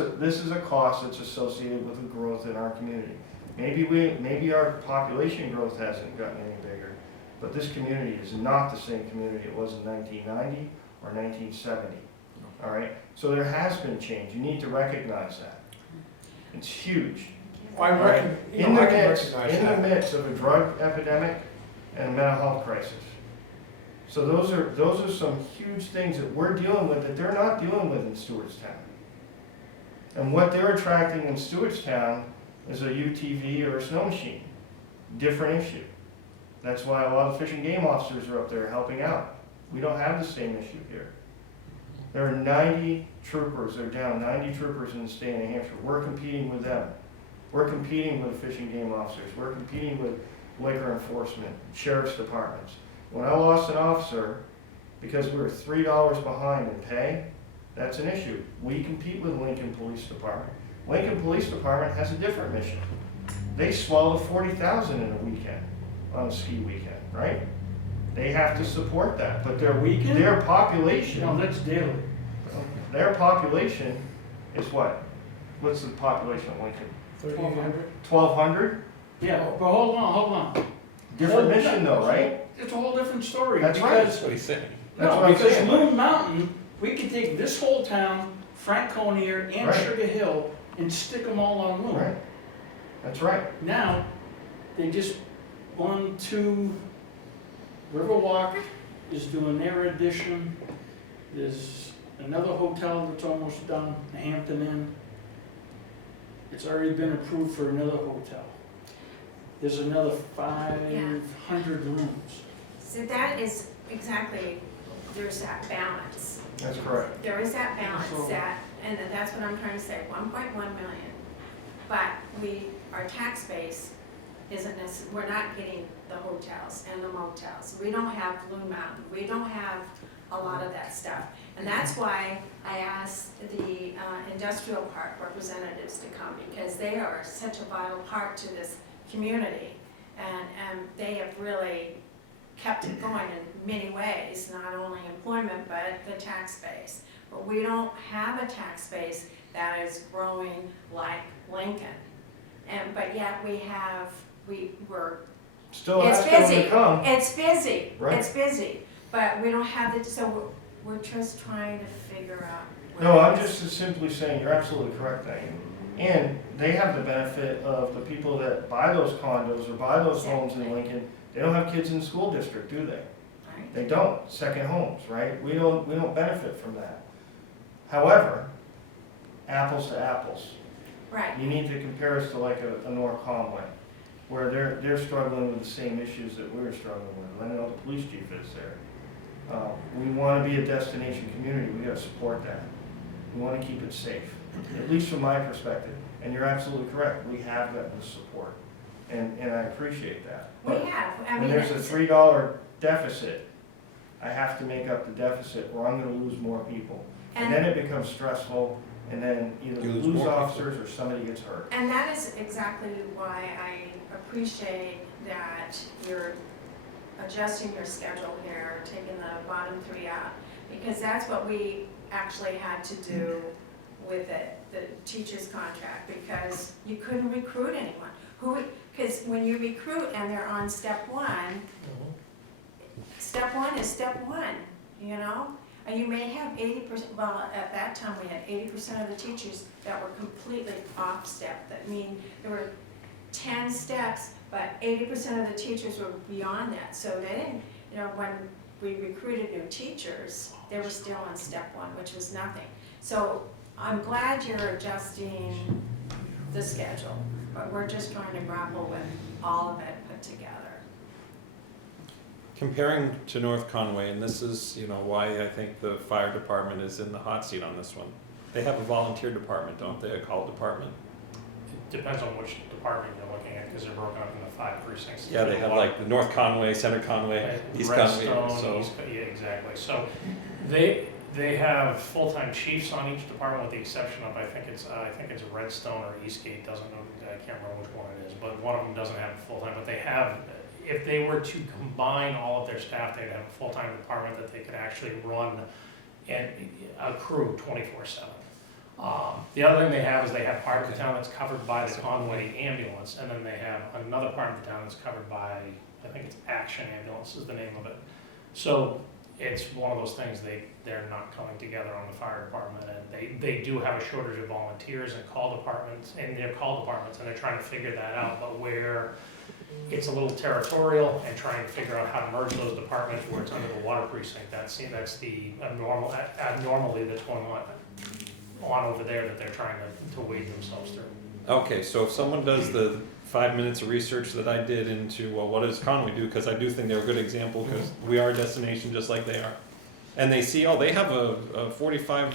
a cost that's associated with the growth in our community. Maybe our population growth hasn't gotten any bigger, but this community is not the same community it was in 1990 or 1970. All right? So there has been change. You need to recognize that. It's huge. I All right? can recognize In the that. midst of a drug epidemic and a mental health crisis. So those are some huge things that we're dealing with that they're not dealing with in Stewartstown. And what they're attracting in Stewartstown is a UTV or a snow machine. Different issue. That's why a lot of fish and game officers are up there helping out. We don't have the same issue here. There are 90 troopers, they're down 90 troopers in the state of New Hampshire. We're competing with them. We're competing with fish and game officers. We're competing with liquor enforcement, sheriff's departments. When I lost an officer because we were $3 behind in pay, that's an issue. We compete with Lincoln Police Department. Lincoln Police Department has a different mission. They swallow 40,000 in a weekend, on a ski weekend, right? They have to support that, but their Weekend? their population, No, that's daily. their population is what? What's the population of Lincoln? 3,800? 1,200? Yeah, but hold on. Different Hold mission on. though, right? It's a whole different story. That's right. because- That's what he's saying. That's No, what I'm because saying. Loon Mountain, we could take this whole town, Franconia and Right. Sugar Hill, and stick them all on Loon. Right. That's right. Now, they just, 1, 2, Riverwalk is doing their addition. There's another hotel that's almost done, the Hampton Inn. It's already been approved for another hotel. There's another 500 rooms. So that is exactly, there's that balance. That's correct. There is that balance So- that, and that's what I'm trying to say, 1.1 million. But our tax base isn't we're not getting the hotels and the motels. We don't have Blue Mountain, we don't have a lot of that stuff. And that's why I asked the industrial park representatives to come, because they are such a vital part to this community. And they have really kept it going in many ways, not only employment, but the tax base. But we don't have a tax base that is growing like Lincoln. But yet we're, Still it's asking them busy, to come. it's busy, Right. it's busy. But we don't have the, so we're just trying to figure out. No, where I'm it's- just simply saying, you're absolutely correct, Diane. And they have the benefit of the people that buy those condos or buy those homes in Lincoln, they don't have kids in the school district, do they? Right. They don't, second homes, right? We don't benefit from that. However, apples to apples. Right, You need to compare us to like a North Conway, where they're struggling with the same issues that we're struggling with. I know the police chief is there. We want to be a destination community, we gotta support that. We want to keep it safe, at least from my perspective. And you're absolutely correct, we have gotten the support, and I appreciate that. we But have, I when mean, there's a it's- $3 deficit, I have to make up the deficit or I'm gonna lose more people. And then it becomes stressful, and then either You we lose lose more people. officers or somebody gets hurt. And that is exactly why I appreciate that you're adjusting your schedule here, taking the bottom 3 out, because that's what we actually had to do with the teacher's contract, because you couldn't recruit anyone. Because when you recruit and they're on step 1, step 1 is step 1, you know? And you may have 80%, well, at that time, we had 80% of the teachers that were completely off step. That means there were 10 steps, but 80% of the teachers were beyond that. So they didn't, when we recruited new teachers, they were still on step 1, which was nothing. So I'm glad you're adjusting the schedule, but we're just trying to grapple with all of it put together. Comparing to North Conway, and this is, why I think the fire department is in the hot seat on this one. They have a volunteer department, don't they, a call department? Depends on which department you're looking at, because they're broken up into 5 precincts. Yeah, they have like the North Conway, Center Conway, East Conway, Redstone, so. Yeah, exactly. So they, They have full-time chiefs on each department with the exception of, I think it's Redstone or Eastgate, doesn't know, I can't remember which one it is, but one of them doesn't have full-time, but they have, if they were to combine all of their staff, they'd have a full-time department that they could actually run and accrue 24/7. The other thing they have is they have part of the town that's covered by the Conway ambulance, and then they have another part of the town that's covered by, I think it's Action Ambulance is the name of it. So it's one of those things, they're not coming together on the fire department, and they do have a shortage of volunteers and call departments, and they're call departments, and they're trying to figure that out, but where it's a little territorial and trying to figure out how to merge those departments where it's under the water precinct, that's the abnormality that's going on over there that they're trying to wade themselves through. Okay, so if someone does the 5 minutes of research that I did into, well, what does Conway do? Because I do think they're a good example, because we are a destination just like they are. And they see, oh, they have a 45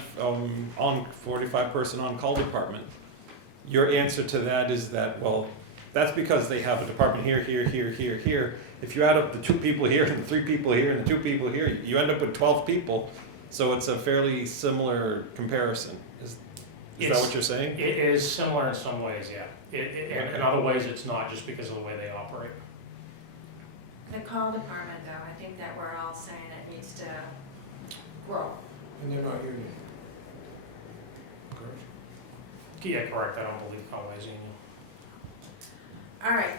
person on-call department. Your answer to that is that, well, that's because they have a department here. If you add up the 2 people here and the 3 people here and the 2 people here, you end up with 12 people. So it's a fairly similar comparison. Is that what you're saying? It is similar in some ways, yeah. In other ways, it's not, just because of the way they operate. The call department, though, I think that we're all saying it needs to grow. And they're not union. Correct. Yeah, correct, I don't believe Conway's union. All right,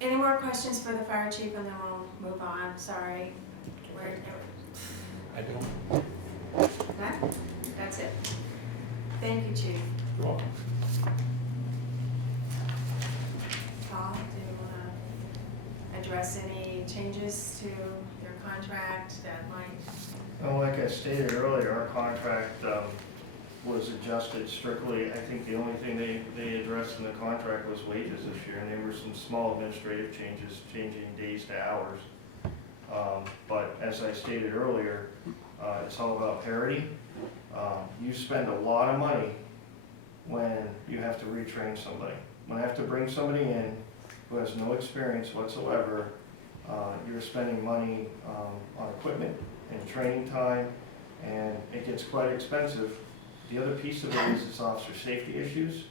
any more questions for the fire chief, and then we'll move on, sorry. I don't. That's it. Thank you, chief. You're welcome. Paul, do you want to address any changes to your contract that might? Well, like I stated earlier, our contract was adjusted strictly. I think the only thing they addressed in the contract was wages this year, and there were some small administrative changes, changing days to hours. But as I stated earlier, it's all about parity. You spend a lot of money when you have to retrain somebody. When I have to bring somebody in who has no experience whatsoever, you're spending money on equipment and training time, and it gets quite expensive. The other piece of it is it's officer safety issues.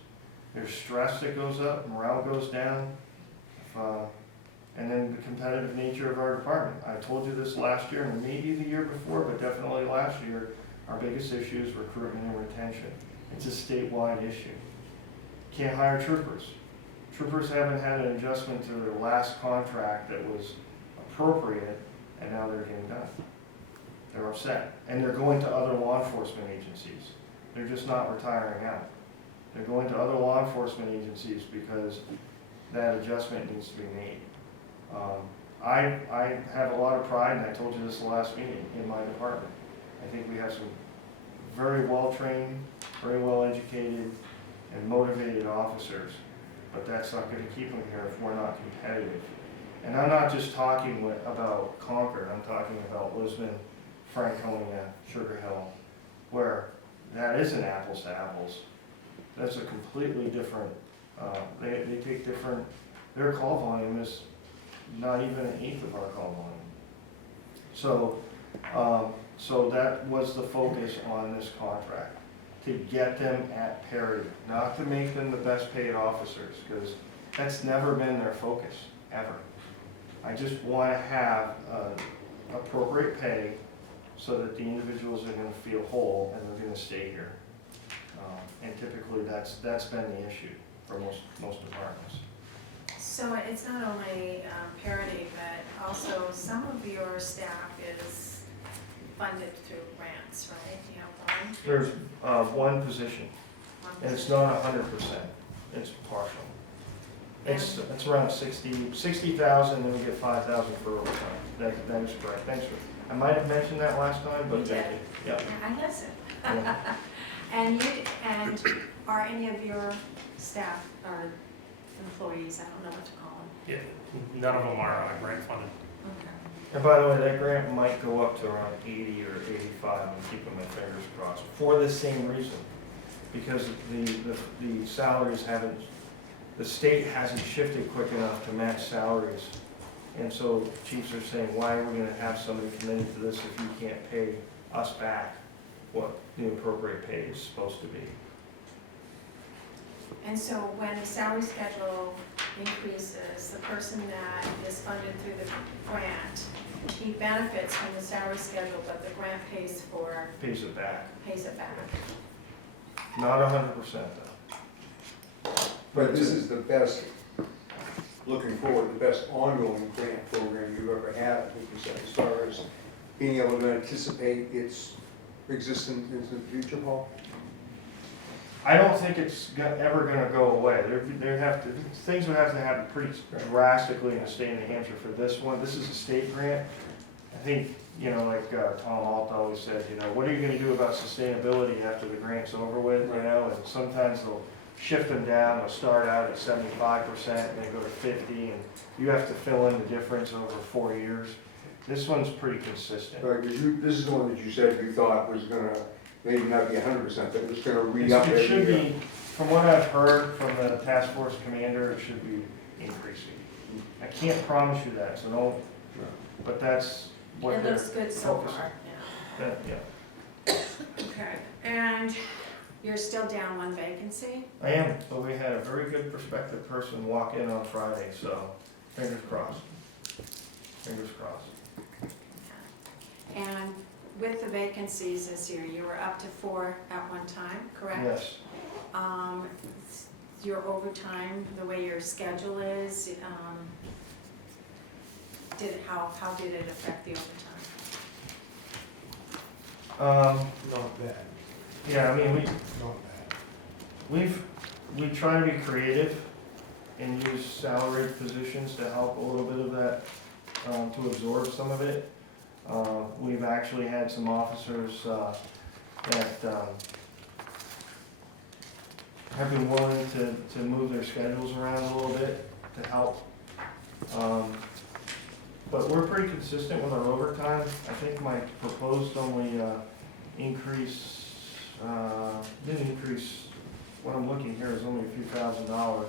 There's stress that goes up, morale goes down, and then the competitive nature of our department. I told you this last year, and maybe the year before, but definitely last year, our biggest issue is recruitment and retention. It's a statewide issue. Can't hire troopers. Troopers haven't had an adjustment to their last contract that was appropriate, and now they're getting done. They're upset, and they're going to other law enforcement agencies. They're just not retiring out. They're going to other law enforcement agencies because that adjustment needs to be made. I have a lot of pride, and I told you this the last meeting, in my department. I think we have some very well-trained, very well-educated, and motivated officers, but that's not going to keep them here if we're not competitive. And I'm not just talking about Concord, I'm talking about Lisbon, Franconia, Sugar Hill, where that isn't apples to apples. That's a completely different, they take different, their call volume is not even an eighth of our call volume. So that was the focus on this contract, to get them at parity, not to make them the best paid officers, because that's never been their focus, ever. I just want to have appropriate pay so that the individuals are going to feel whole and they're going to stay here. And typically that's been the issue for most departments. So it's not only parity, but also some of your staff is funded through grants, right? Do you have one? There's one position, and it's not 100%, it's partial. It's around 60,000, then we get 5,000 for overtime. That is correct. Thanks for, I might have mentioned that last time, but thank you. Yeah. I listen. Yeah. And are any of your staff or employees, I don't know what to call them? Yeah, none of them are grant funded. Okay. And by the way, that grant might go up to around 80 or 85, I'm keeping my fingers crossed, for the same reason. Because the salaries haven't, the state hasn't shifted quick enough to match salaries. And so chiefs are saying, why are we gonna have somebody committed to this if you can't pay us back? what the appropriate pay is supposed to be. And so when the salary schedule increases, the person that is funded through the grant, he benefits from the salary schedule, but the grant pays Pays it back. back. Not 100% though. But this is the best, looking forward, the best ongoing grant program you've ever had, I think you said, as far as being able to anticipate its existence into the future, Paul? I don't think it's ever gonna go away. Things would have to happen pretty drastically in the state of New Hampshire for this one. This is a state grant. I think, you know, like Tom Alt always said, you know, what are you gonna do about sustainability after the grant's over with, you know? And sometimes they'll shift them down, they'll start out at 75% and they go to 50, and you have to fill in the difference over 4 years. This one's pretty consistent. Right, because this is the one that you said you thought was gonna maybe not be 100%, but it was gonna re-up every year. It should be, from what I've heard from the task force commander, it should be increasing. I can't promise you that, so don't, but that's what It they're looks good so focusing. far, Yeah. Okay, and you're still down one vacancy? I am, but we had a very good prospective person walk in on Friday, so fingers crossed. Fingers crossed. And with the vacancies this year, you were up to 4 at one time, correct? Yes. Your overtime, the way your schedule is, how did it affect the overtime? Not bad, Yeah, I mean, not bad. we try to be creative and use salaried positions to help a little bit of that, to absorb some of it. We've actually had some officers that have been willing to move their schedules around a little bit to help. But we're pretty consistent with our overtime. I think my proposed only increase, didn't increase, what I'm looking here is only a few $1,000s.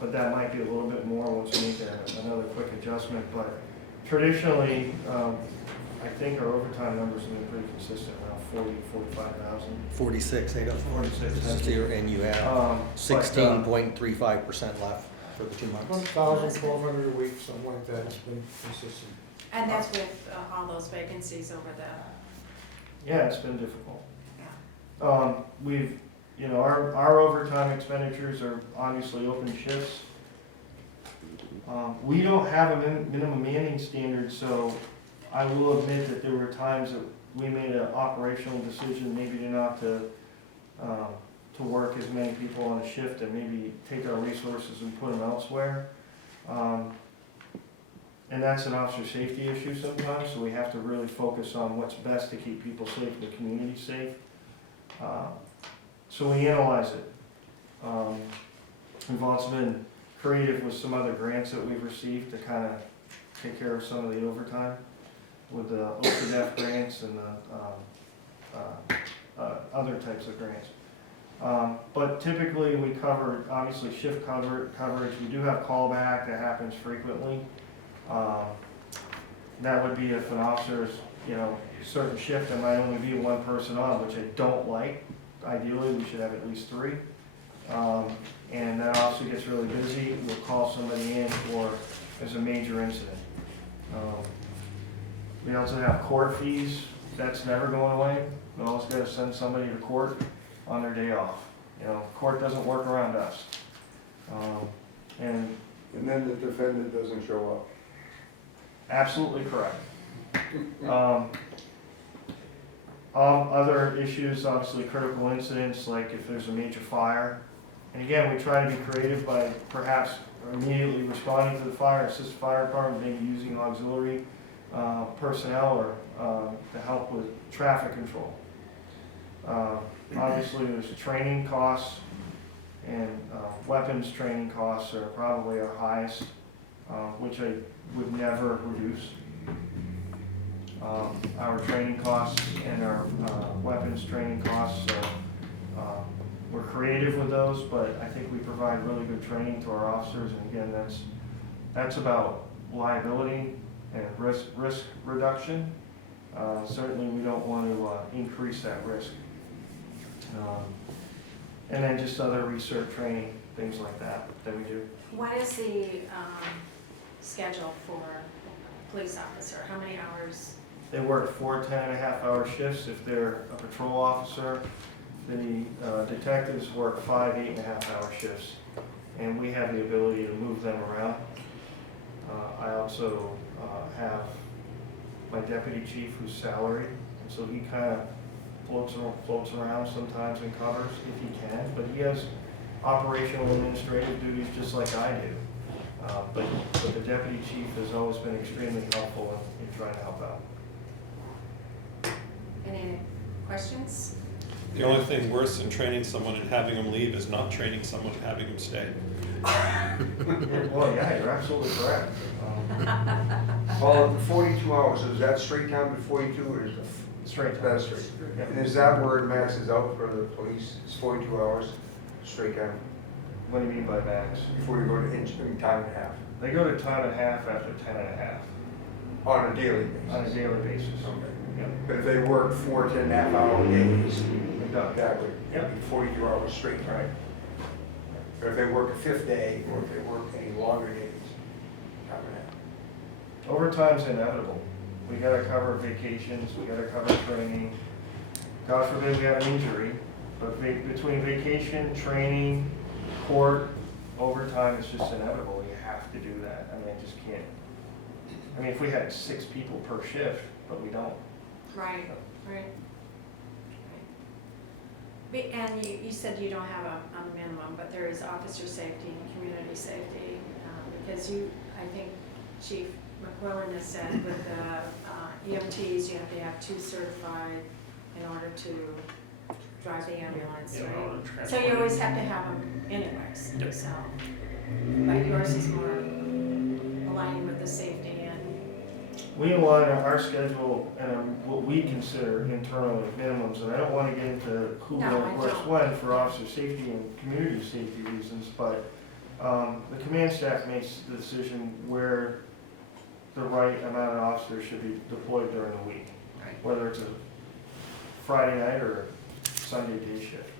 But that might be a little bit more once we make another quick adjustment. But traditionally, I think our overtime numbers have been pretty consistent, around 45,000. 46,804. 46, This is thank you. here, and you have But, 16.35% left for the 2 months. 1,000, 1,200 a week, something like that, it's been consistent. And that's with all those vacancies over the, Yeah, it's been difficult. yeah. We've, you know, our overtime expenditures are obviously open shifts. We don't have a minimum manning standard, so I will admit that there were times that we made an operational decision, maybe not to work as many people on a shift and maybe take our resources and put them elsewhere. And that's an officer safety issue sometimes, so we have to really focus on what's best to keep people safe and the community safe. So we analyze it. We've also been creative with some other grants that we've received to kind of take care of some of the overtime with the OCDF grants and the other types of grants. But typically we cover, obviously, shift coverage. We do have callback that happens frequently. That would be if an officer's, you know, certain shift, there might only be one person on, which I don't like. Ideally, we should have at least 3. And that officer gets really busy, we'll call somebody in for, there's a major incident. We also have court fees, that's never going away. We always gotta send somebody to court on their day off. You know, court doesn't work around us. And And then the defendant doesn't show up. absolutely correct. Other issues, obviously critical incidents, like if there's a major fire. And again, we try to be creative by perhaps immediately responding to the fire, assist the fire department, maybe using auxiliary personnel or to help with traffic control. Obviously, there's training costs, and weapons training costs are probably our highest, which I would never reduce. Our training costs and our weapons training costs, we're creative with those, but I think we provide really good training to our officers, and again, that's about liability and risk reduction. Certainly, we don't want to increase that risk. And then just other research training, things like that we do. What is the schedule for police officer? How many hours? They work 4 10.5-hour shifts if they're a patrol officer. The detectives work 5 8.5-hour shifts, and we have the ability to move them around. I also have my deputy chief who's salaried, and so he kind of floats around sometimes and covers if he can, but he has operational administrative duties just like I do. But the deputy chief has always been extremely helpful in trying to help out. Any questions? The only thing worse than training someone and having them leave is not training someone and having them stay. Well, yeah, you're absolutely correct. Well, the 42 hours, is that straight time to 42 or is it? Straight That's straight. And is that where it maxes out for the police? It's 42 hours, straight time, What do you mean by max? before you go to time and a half, They go to time and a half after 10.5 on a daily basis? on a daily basis. Okay. Yep. But if they work 4 10.5-hour days, They're done. that would Yep. be 42 hours straight, right? But if they work a fifth day, or if they work any longer days, time and a half. Overtime's inevitable. We gotta cover vacations, we gotta cover training. God forbid we have an injury, but between vacation, training, court, overtime is just inevitable. You have to do that. I mean, I just can't. I mean, if we had 6 people per shift, but we don't. Right, right. And you said you don't have a minimum, but there is officer safety and community safety, because I think Chief McQuillan has said with the EMTs, you have to have 2 certified in order to drive the ambulance, Yeah, right? or transport. So you always have to have them anyways, Yep. so. But yours is more aligning with the safety and, We align our schedule and what we consider internal minimums, and I don't want to get into who No, I works don't. when for officer safety and community safety reasons, but the command staff makes the decision where the right amount of officers should be deployed during the week, Right. whether it's a Friday night or Sunday day shift,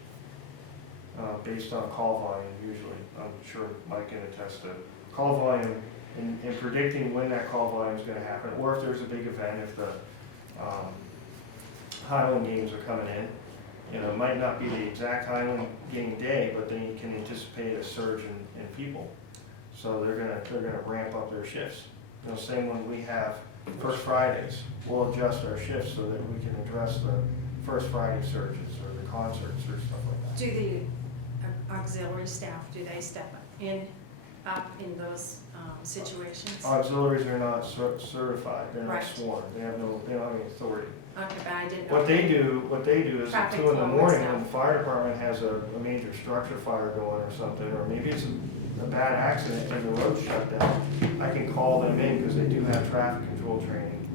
based on call volume usually. I'm sure Mike can attest to call volume and predicting when that call volume is going to happen, or if there's a big event, if the Highland games are coming in. You know, it might not be the exact Highland game day, but then you can anticipate a surge in people. So they're gonna ramp up their shifts. You know, same when we have First Fridays, we'll adjust our shifts so that we can address the First Friday surges or the concerts or stuff like that. do the auxiliary staff, do they step up in those situations? Auxiliaries are not certified, they're not Right. sworn, they don't have any authority. Okay, but I didn't know. What they do is at Traffic 2 in the flow and morning, stuff. when the fire department has a major structure fire going or something, or maybe it's a bad accident and the road's shut down, I can call them in because they do have traffic control training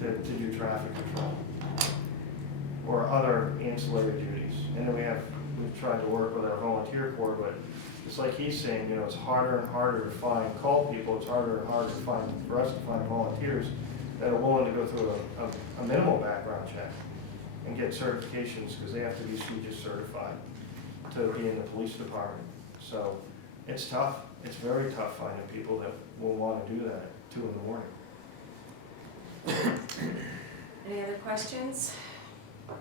to do traffic control. Or other ancillary duties. And then we've tried to work with our volunteer corps, but it's like he's saying, you know, it's harder and harder to call people, it's harder and harder for us to find volunteers that are willing to go through a minimal background check and get certifications, because they have to be SWEGIS certified to be in the police department. So it's tough, it's very tough finding people that will want to do that at 2 in the morning. Any other questions? No.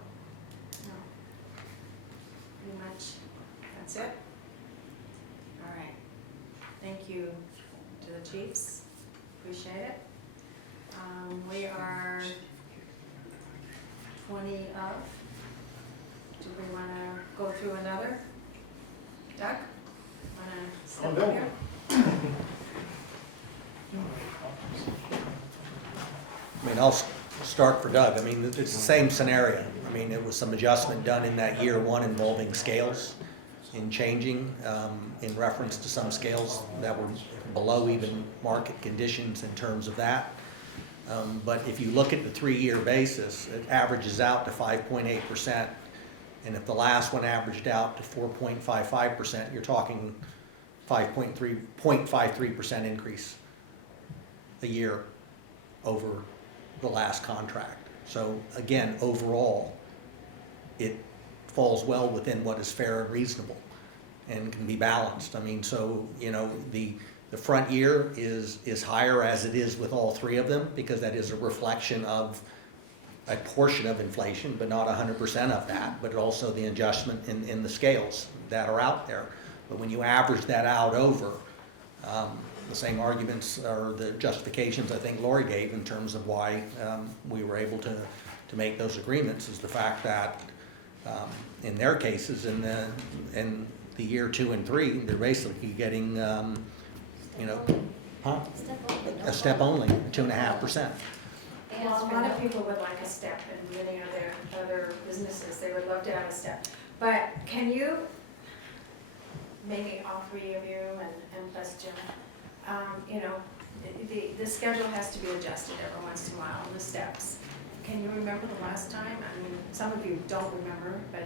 Pretty much, that's it? All right. Thank you to the chiefs, appreciate it. We are 20 of. Do we want to go through another? Doug? Want to step no. up here? I mean, I'll start for Doug. I mean, it's the same scenario. I mean, it was some adjustment done in that year 1 involving scales in changing, in reference to some scales that were below even market conditions in terms of that. But if you look at the 3-year basis, it averages out to 5.8%. And if the last one averaged out to 4.55%, you're talking 0.53% increase a year over the last contract. So again, overall, it falls well within what is fair and reasonable and can be balanced. I mean, so, you know, the front year is higher as it is with all three of them, because that is a reflection of a portion of inflation, but not 100% of that, but also the adjustment in the scales that are out there. But when you average that out over, the same arguments or the justifications I think Lori gave in terms of why we were able to make those agreements is the fact that in their cases, in the year 2 and 3, they're basically getting, you know, huh? A step only, 2.5%. Well, a lot of people would like a step, and many other businesses, they would love to have a step. But can you, maybe all three of you and plus Jim, you know, the schedule has to be adjusted every once in a while, the steps. Can you remember the last time? I mean, some of you don't remember, but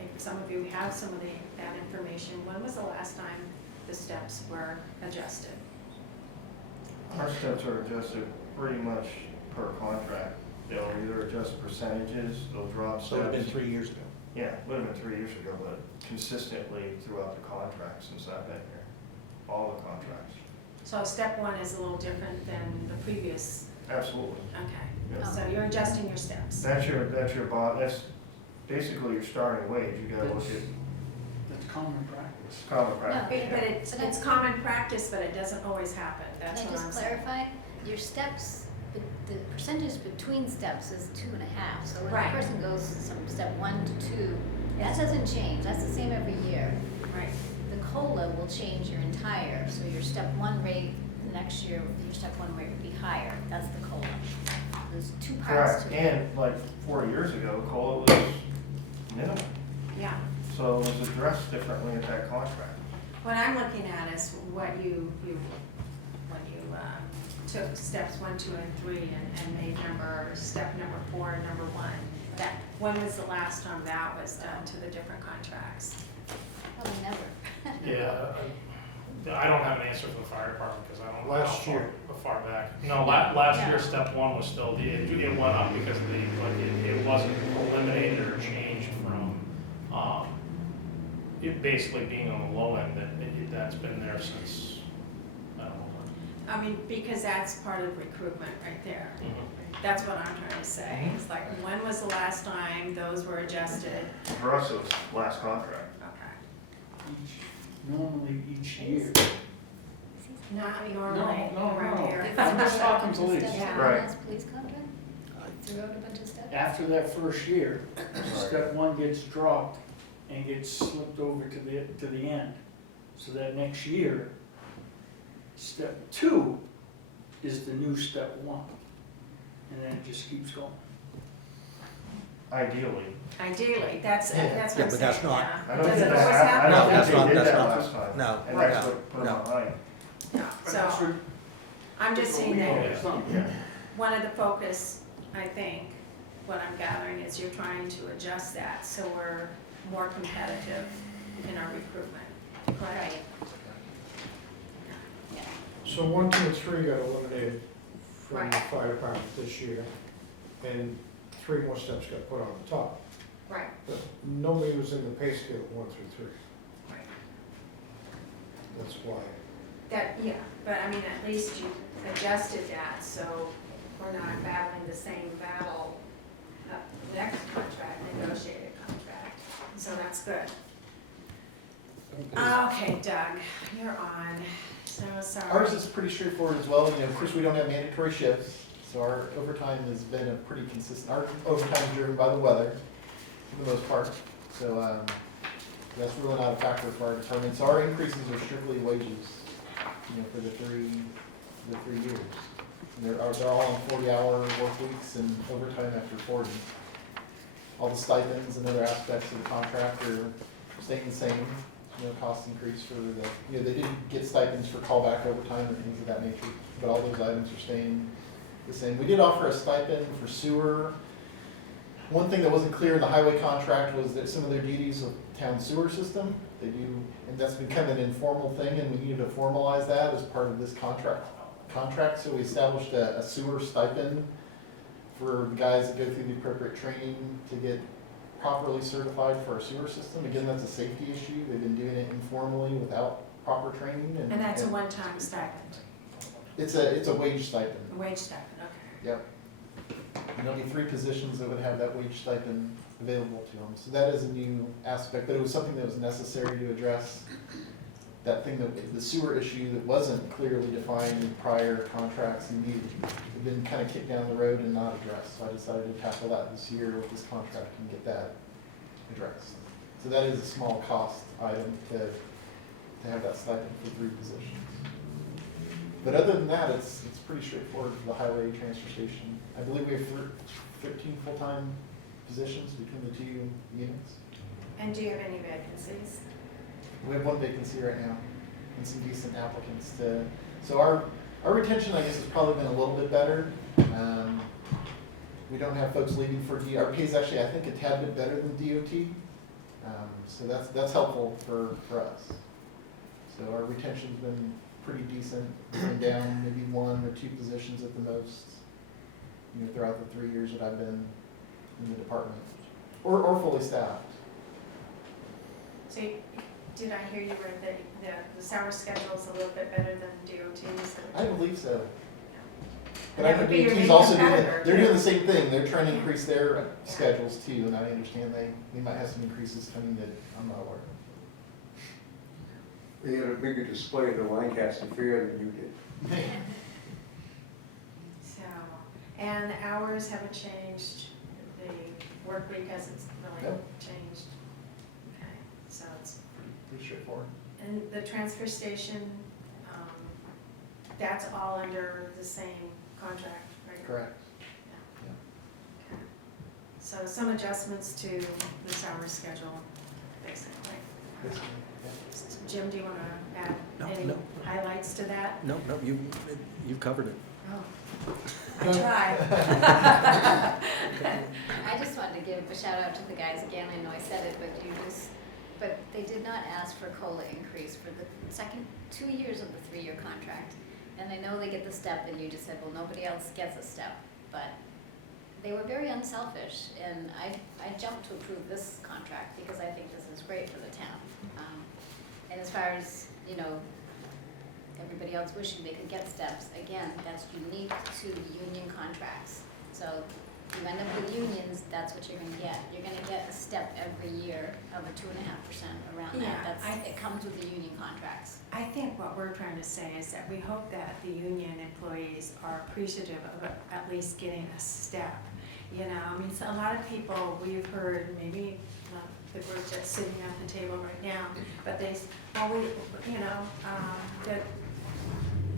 if some of you have some of that information, when was the last time the steps were adjusted? Our steps are adjusted pretty much per contract. They'll either adjust percentages, they'll drop So it would have been steps. 3 years ago. Yeah, it would have been 3 years ago, but consistently throughout the contract since I've been here, all the contracts. So step 1 is a little different than the previous, Absolutely. okay. Yeah. So you're adjusting your steps. That's your that's basically your starting wage. You gotta look at That's common practice. common practice. But it's common practice, but it doesn't always happen, that's Can I what I'm just saying. clarify? Your steps, the percentage between steps is 2.5. So when Right. a person goes from step 1 to 2, that doesn't change. That's the same every year. Right. The COLA will change your entire, so your step 1 rate, the next year, your step 1 rate would be higher. That's the COLA. There's 2 parts Correct. to it. And like 4 years ago, COLA was minimal, Yeah. so it was addressed differently at that contract. What I'm looking at is what when you took steps 1, 2, and 3 and made step number 4, number 1. When was the last time that was done to the different contracts? Probably never. Yeah, I don't have an answer for the fire department because I don't know Last year. how far back. No, last Yeah. year, step 1 was still, it went up because it wasn't eliminated or changed from, it basically being on the low end, that's been there since, I don't know. I mean, because that's part of recruitment right there. Mhm. That's what I'm trying to say. It's like, when was the last time those were adjusted? For us, it was last contract. Okay. Normally each year. Not normally No, around here. I'm just talking police. Yeah. Right. Last police contract? Threw out a bunch of steps? After that first year, Right. step 1 gets dropped and gets slipped over to the end. So that next year, step 2 is the new step 1. And then it just keeps going. Ideally. Ideally, that's what I'm Yeah, saying. but that's not- yeah. I don't Does think it that always happened. happen? I No, don't that's think not- they did that's that not- last time. no, And that's no, what put them no. behind. No, But that's so what- I'm just that's what saying we that focus on. Yeah. one of the focus, I think, what I'm gathering is you're trying to adjust that so we're more competitive in our recruitment. Correct? Right. Yeah. So 1, 2, and 3 got eliminated from the Right. fire department this year, and 3 more steps got put on the top. Right, But nobody was in the pay scale 1 through 3. right. That's why. Yeah, but I mean, at least you adjusted that, so we're not battling the same battle next contract, negotiated contract, so that's good. Okay, Doug, you're on, so sorry. Ours is pretty straightforward as well. You know, of course, we don't have mandatory shifts, so our overtime has been a pretty consistent. Our overtime is driven by the weather, for the most part. So that's really not a factor for our determinant. So our increases are strictly wages, you know, for the three years. And they're all on 40-hour work weeks and overtime after 40. All the stipends and other aspects of the contract are staying the same. No cost increase for they didn't get stipends for callback overtime or things of that nature, but all those items are staying the same. We did offer a stipend for sewer. One thing that wasn't clear in the highway contract was that some of their duties of town sewer system, they do, and that's become an informal thing, and we needed to formalize that as part of this contract. So we established a sewer stipend for the guys that go through the appropriate training to get properly certified for our sewer system. Again, that's a safety issue. They've been doing it informally without proper training. And that's a one-time stipend, It's a wage stipend. a wage stipend, okay. Yep. And there'll be 3 positions that would have that wage stipend available to them. So that is a new aspect, but it was something that was necessary to address. That thing that, the sewer issue that wasn't clearly defined in prior contracts and had been kind of kicked down the road and not addressed. So I decided to tackle that this year with this contract and get that addressed. So that is a small cost item to have that stipend for 3 positions. But other than that, it's pretty straightforward for the highway transfer station. I believe we have 13 full-time positions between the 2 units. And do you have any vacancies? We have 1 vacancy right now and some decent applicants so our retention, I guess, has probably been a little bit better. We don't have folks leaving for our pay's actually, I think, a tad bit better than DOT. So that's helpful for us. So our retention's been pretty decent, going down maybe 1 or 2 positions at the most, throughout the 3 years that I've been in the department, or fully staffed. So did I hear you right that the summer schedule's a little bit better than DOT's? I believe so. But And I that know would be your DOT's main also doing competitor, they're doing too. the same thing. They're trying to increase their schedules too, and I understand they might have some increases coming that I'm not aware of. They had a bigger display at the Lancaster Fair than you did. So, and the hours haven't changed, the work week hasn't really Nope. changed. Okay, so it's, Pretty straightforward. and the transfer station, that's all under the same contract, right? Correct. Okay. So some adjustments to the summer schedule, basically. Yes, ma'am. Jim, do you want to add No, any no. highlights to that? No, you've covered it. Oh, I tried. I just wanted to give a shout out to the guys again. I know I said it, but they did not ask for COLA increase for the second 2 years of the 3-year contract. And I know they get the step, and you just said, well, nobody else gets a step, but they were very unselfish, and I jumped to approve this contract because I think this is great for the town. And as far as, everybody else wishing they could get steps, again, that's unique to union contracts. So if you end up with unions, that's what you're gonna get. You're gonna get a step every year of a 2.5% around Yeah, that. It comes with the union contracts. I think what we're trying to say is that we hope that the union employees are appreciative of at least getting a step. So a lot of people, we've heard, maybe not the group that's sitting at the table right now, but that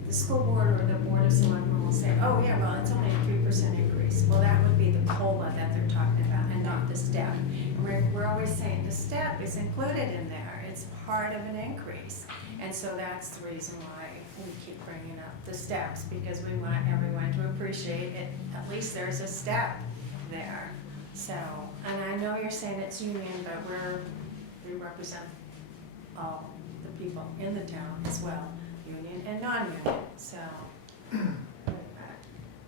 the school board or the board of selectmen will say, oh yeah, well, it's only a 3% increase. Well, that would be the COLA that they're talking about and not the step. And we're always saying the step is included in there. It's part of an increase. And so that's the reason why we keep bringing up the steps, because we want everyone to appreciate it. At least there's a step there. So, and I know you're saying it's union, but we represent all the people in the town as well, union and non-union, so.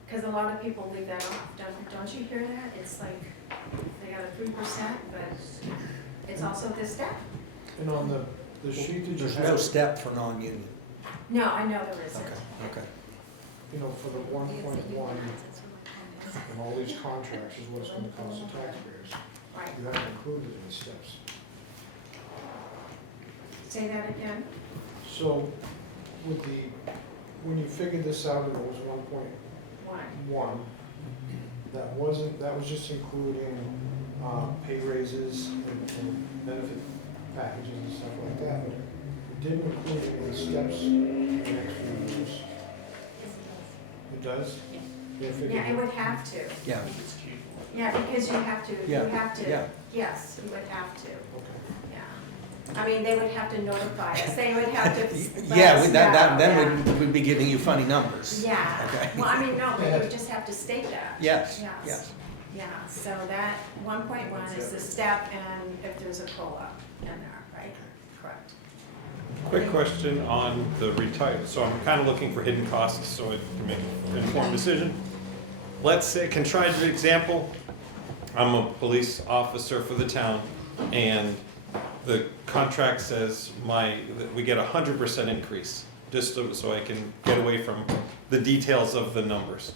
Because a lot of people leave that off, don't you hear that? It's like, they got a 3%, but it's also the step. And on the sheet that you There's no have, step for non-union. No, I know there isn't. Okay. for the 1.1, and all these contracts is what it's gonna cost the taxpayers. Right, You haven't included any steps. say that again? So when you figured this out, it was 1.1. That was just including pay raises and benefit packages and stuff like that. But it didn't include any steps in the next few years. It does? They figured Yeah, it would have to. Yeah, Yeah, because you have to, yeah. yes, you would have to, Okay. yeah. I mean, they would have to notify us, they would have to let Yeah, us then know, we'd be giving you funny numbers. yeah. Okay. Well, I mean, no, they would just have to state that. Yes, yes. Yeah, so that 1.1 is the step, and if there's a COLA in there, right? Correct. Quick question on the retire, so I'm kind of looking for hidden costs so I can make an informed decision. let's say, contrived example, I'm a police officer for the town, and the contract says that we get 100% increase, just so I can get away from the details of the numbers.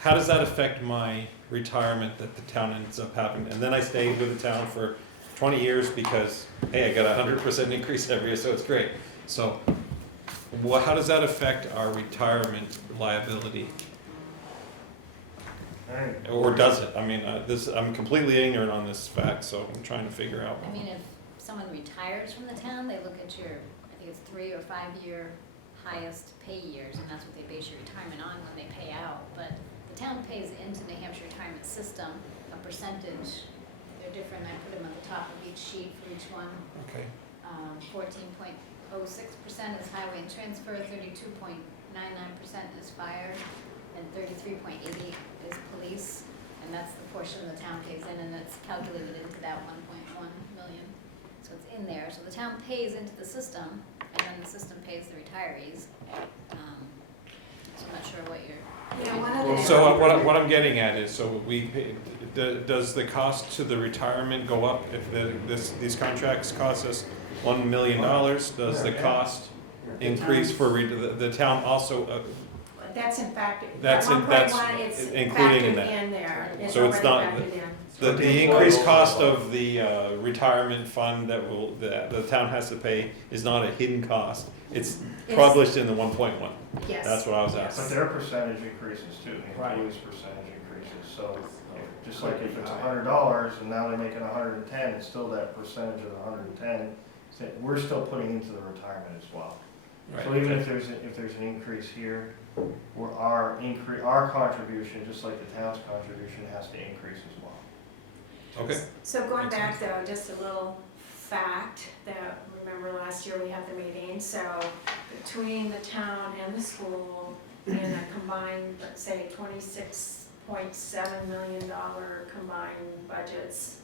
How does that affect my retirement that the town ends up having? And then I stay with the town for 20 years because, hey, I got 100% increase every year, so it's great. So how does that affect our retirement liability? Alright. Or does it? I mean, I'm completely ignorant on this fact, so I'm trying to figure out. I mean, if someone retires from the town, they look at your, I think it's 3 or 5 year highest pay years, and that's what they base your retirement on when they pay out. But the town pays into the New Hampshire retirement system a percentage. They're different. I put them on the top of each sheet for each one. Okay. 14.06% is highway and transfer, 32.99% is fire, and 33.88 is police. And that's the portion the town pays in, and it's calculated into that 1.1 million. So it's in there. So the town pays into the system, and then the system pays the retirees. So I'm not sure what you're. Yeah, one of the. So what I'm getting at is, so does the cost to the retirement go up if these contracts cost us $1 million? Does the cost increase for the town also? That's in fact, That's that in- that's 1.1, it's including in factored that. in there. It's So it's already not- factored in. The increased cost of the retirement fund that the town has to pay is not a hidden cost. It's published in the 1.1. Yes. That's what I was But asking. their percentage increases too, the Right. employees' percentage increases, so just like if it's $100 and now they're making 110, it's still that percentage of the 110, so we're still putting into the retirement as well. So even if there's an increase here, our contribution, just like the town's contribution, has to increase as well. Okay. So going back though, just a little fact that, remember last year we had the meeting, so between the town and the school, in a combined, let's say $26.7 million combined budgets,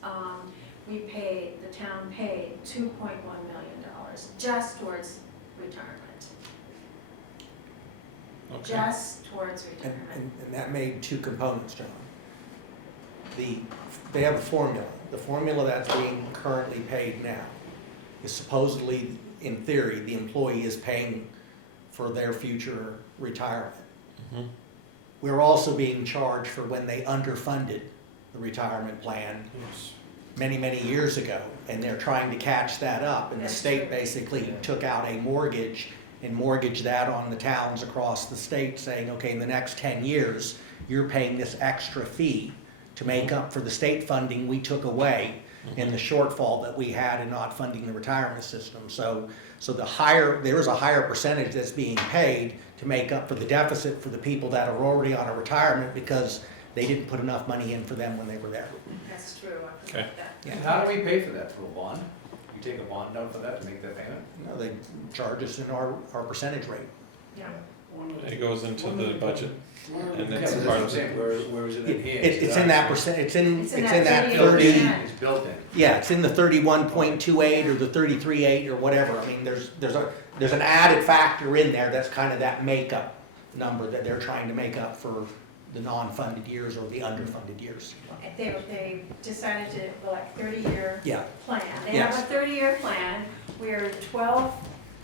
the town paid $2.1 million just towards retirement. Okay. Just towards retirement. And that made two components, John. They have a formula. The formula that's being currently paid now is supposedly, in theory, the employee is paying for their future retirement. Mhm. We're also being charged for when they underfunded the retirement plan many, many years ago, and they're trying to catch that up. And the That's state true. basically took out a mortgage and mortgaged that on the towns across the state, saying, okay, in the next 10 years, you're paying this extra fee to make up for the state funding we took away in the shortfall that we had in not funding the retirement system. So there is a higher percentage that's being paid to make up for the deficit for the people that are already on a retirement because they didn't put enough money in for them when they were there. That's true, I Okay. forgot that. Yeah. And how do we pay for that, through a bond? You take a bond down for that to make that payment? No, they charge us in our percentage rate. Yeah. It goes into the budget, and Yeah, it's but that's part what I'm of saying, it. where is it It- enhanced? It's in that percent, it's in It's in that that 30, 38%. It's built in. yeah, it's in the 31.28 or the 33.8 or whatever. I mean, there's an added factor in there that's kind of that makeup number that they're trying to make up for the non-funded years or the underfunded years. They decided to, like, 30-year Yeah, plan. They have Yes. a 30-year plan. We're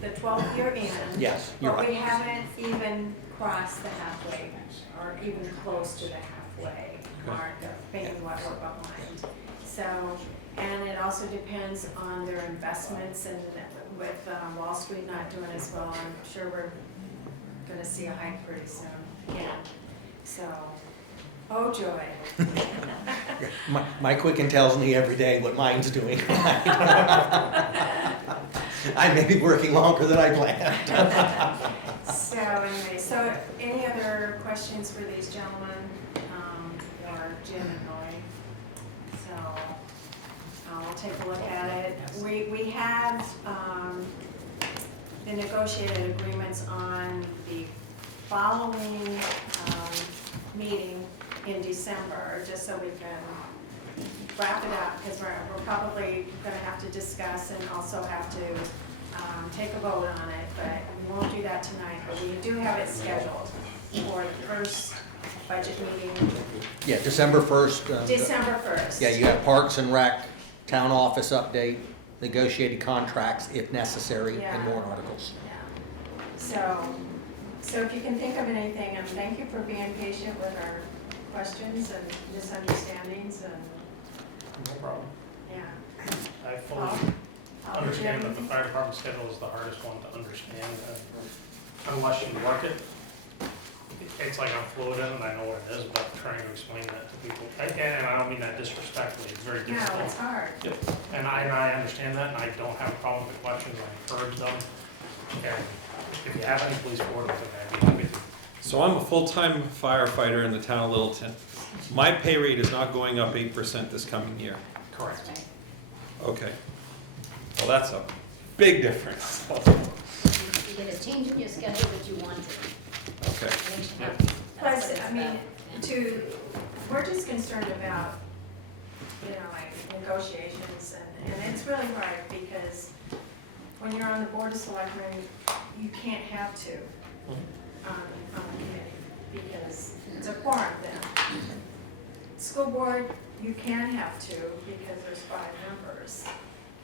the 12th year in. yes, you're But we right. haven't even crossed the halfway, or even close to the halfway mark of paying what we're behind. So, and it also depends on their investments, and with Wall Street not doing as well, I'm sure we're gonna see a hike pretty soon again. So, oh joy. My Quicken tells me every day what mine's doing. I may be working longer than I planned. So anyway, so any other questions for these gentlemen, or Jim and Roy? So, we'll take a look at it. We have, the negotiated agreements on the following, meeting in December, just so we can wrap it up, because we're probably gonna have to discuss and also have to take a vote on it, but we won't do that tonight, but we do have it scheduled for the first budget meeting, Yeah, December 1st. December 1st. Yeah, you have Parks and Rec, Town Office update, negotiated contracts if necessary, and Yeah. more articles. Yeah. So if you can think of anything, and thank you for being patient with our questions and misunderstandings and, No problem. yeah. I fully I'll understand that Jim. the fire department schedule is the hardest one to understand, unless you work it. It's like I'm fluid in it, I know what it is, but trying to explain that to people, and I don't mean that disrespectfully, it's very No, difficult. it's hard. And I understand that, and I don't have a problem with the questions, I encourage them. And if you have any, please forward them to me, I'd be happy to. So I'm a full-time firefighter in the town of Littleton. My pay rate is not going up 8% this coming year. Correct. Okay. Well, that's a big difference. You get a change in your schedule that you wanted. Okay. It makes you happy. That's Plus, what it's I mean, about. we're just concerned about, like negotiations, and it's really hard because when you're on the board of selectmen, you can't have two on the committee because it's a quorum then. School board, you can have two because there's 5 members.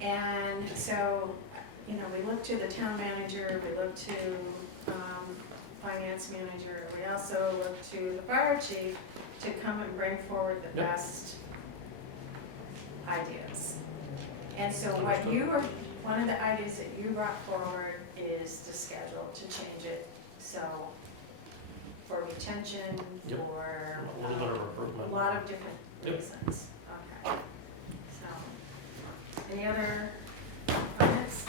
And so, we look to the town manager, we look to finance manager, we also look to the fire chief to come and bring forward the Yep. best ideas. And so one of the ideas that you brought forward is to schedule, to change it, so for retention, Yep. for A little bit of a improvement. lot of different Yep. reasons. Okay. So, any other comments?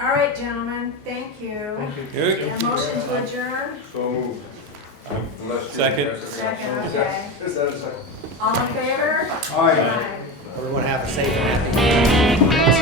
All right, gentlemen, thank you. Good. A motion to adjourn? So moved. Unless you- Second. Second, okay. Is that a second? All in favor? Aye. Everyone have a safe and happy.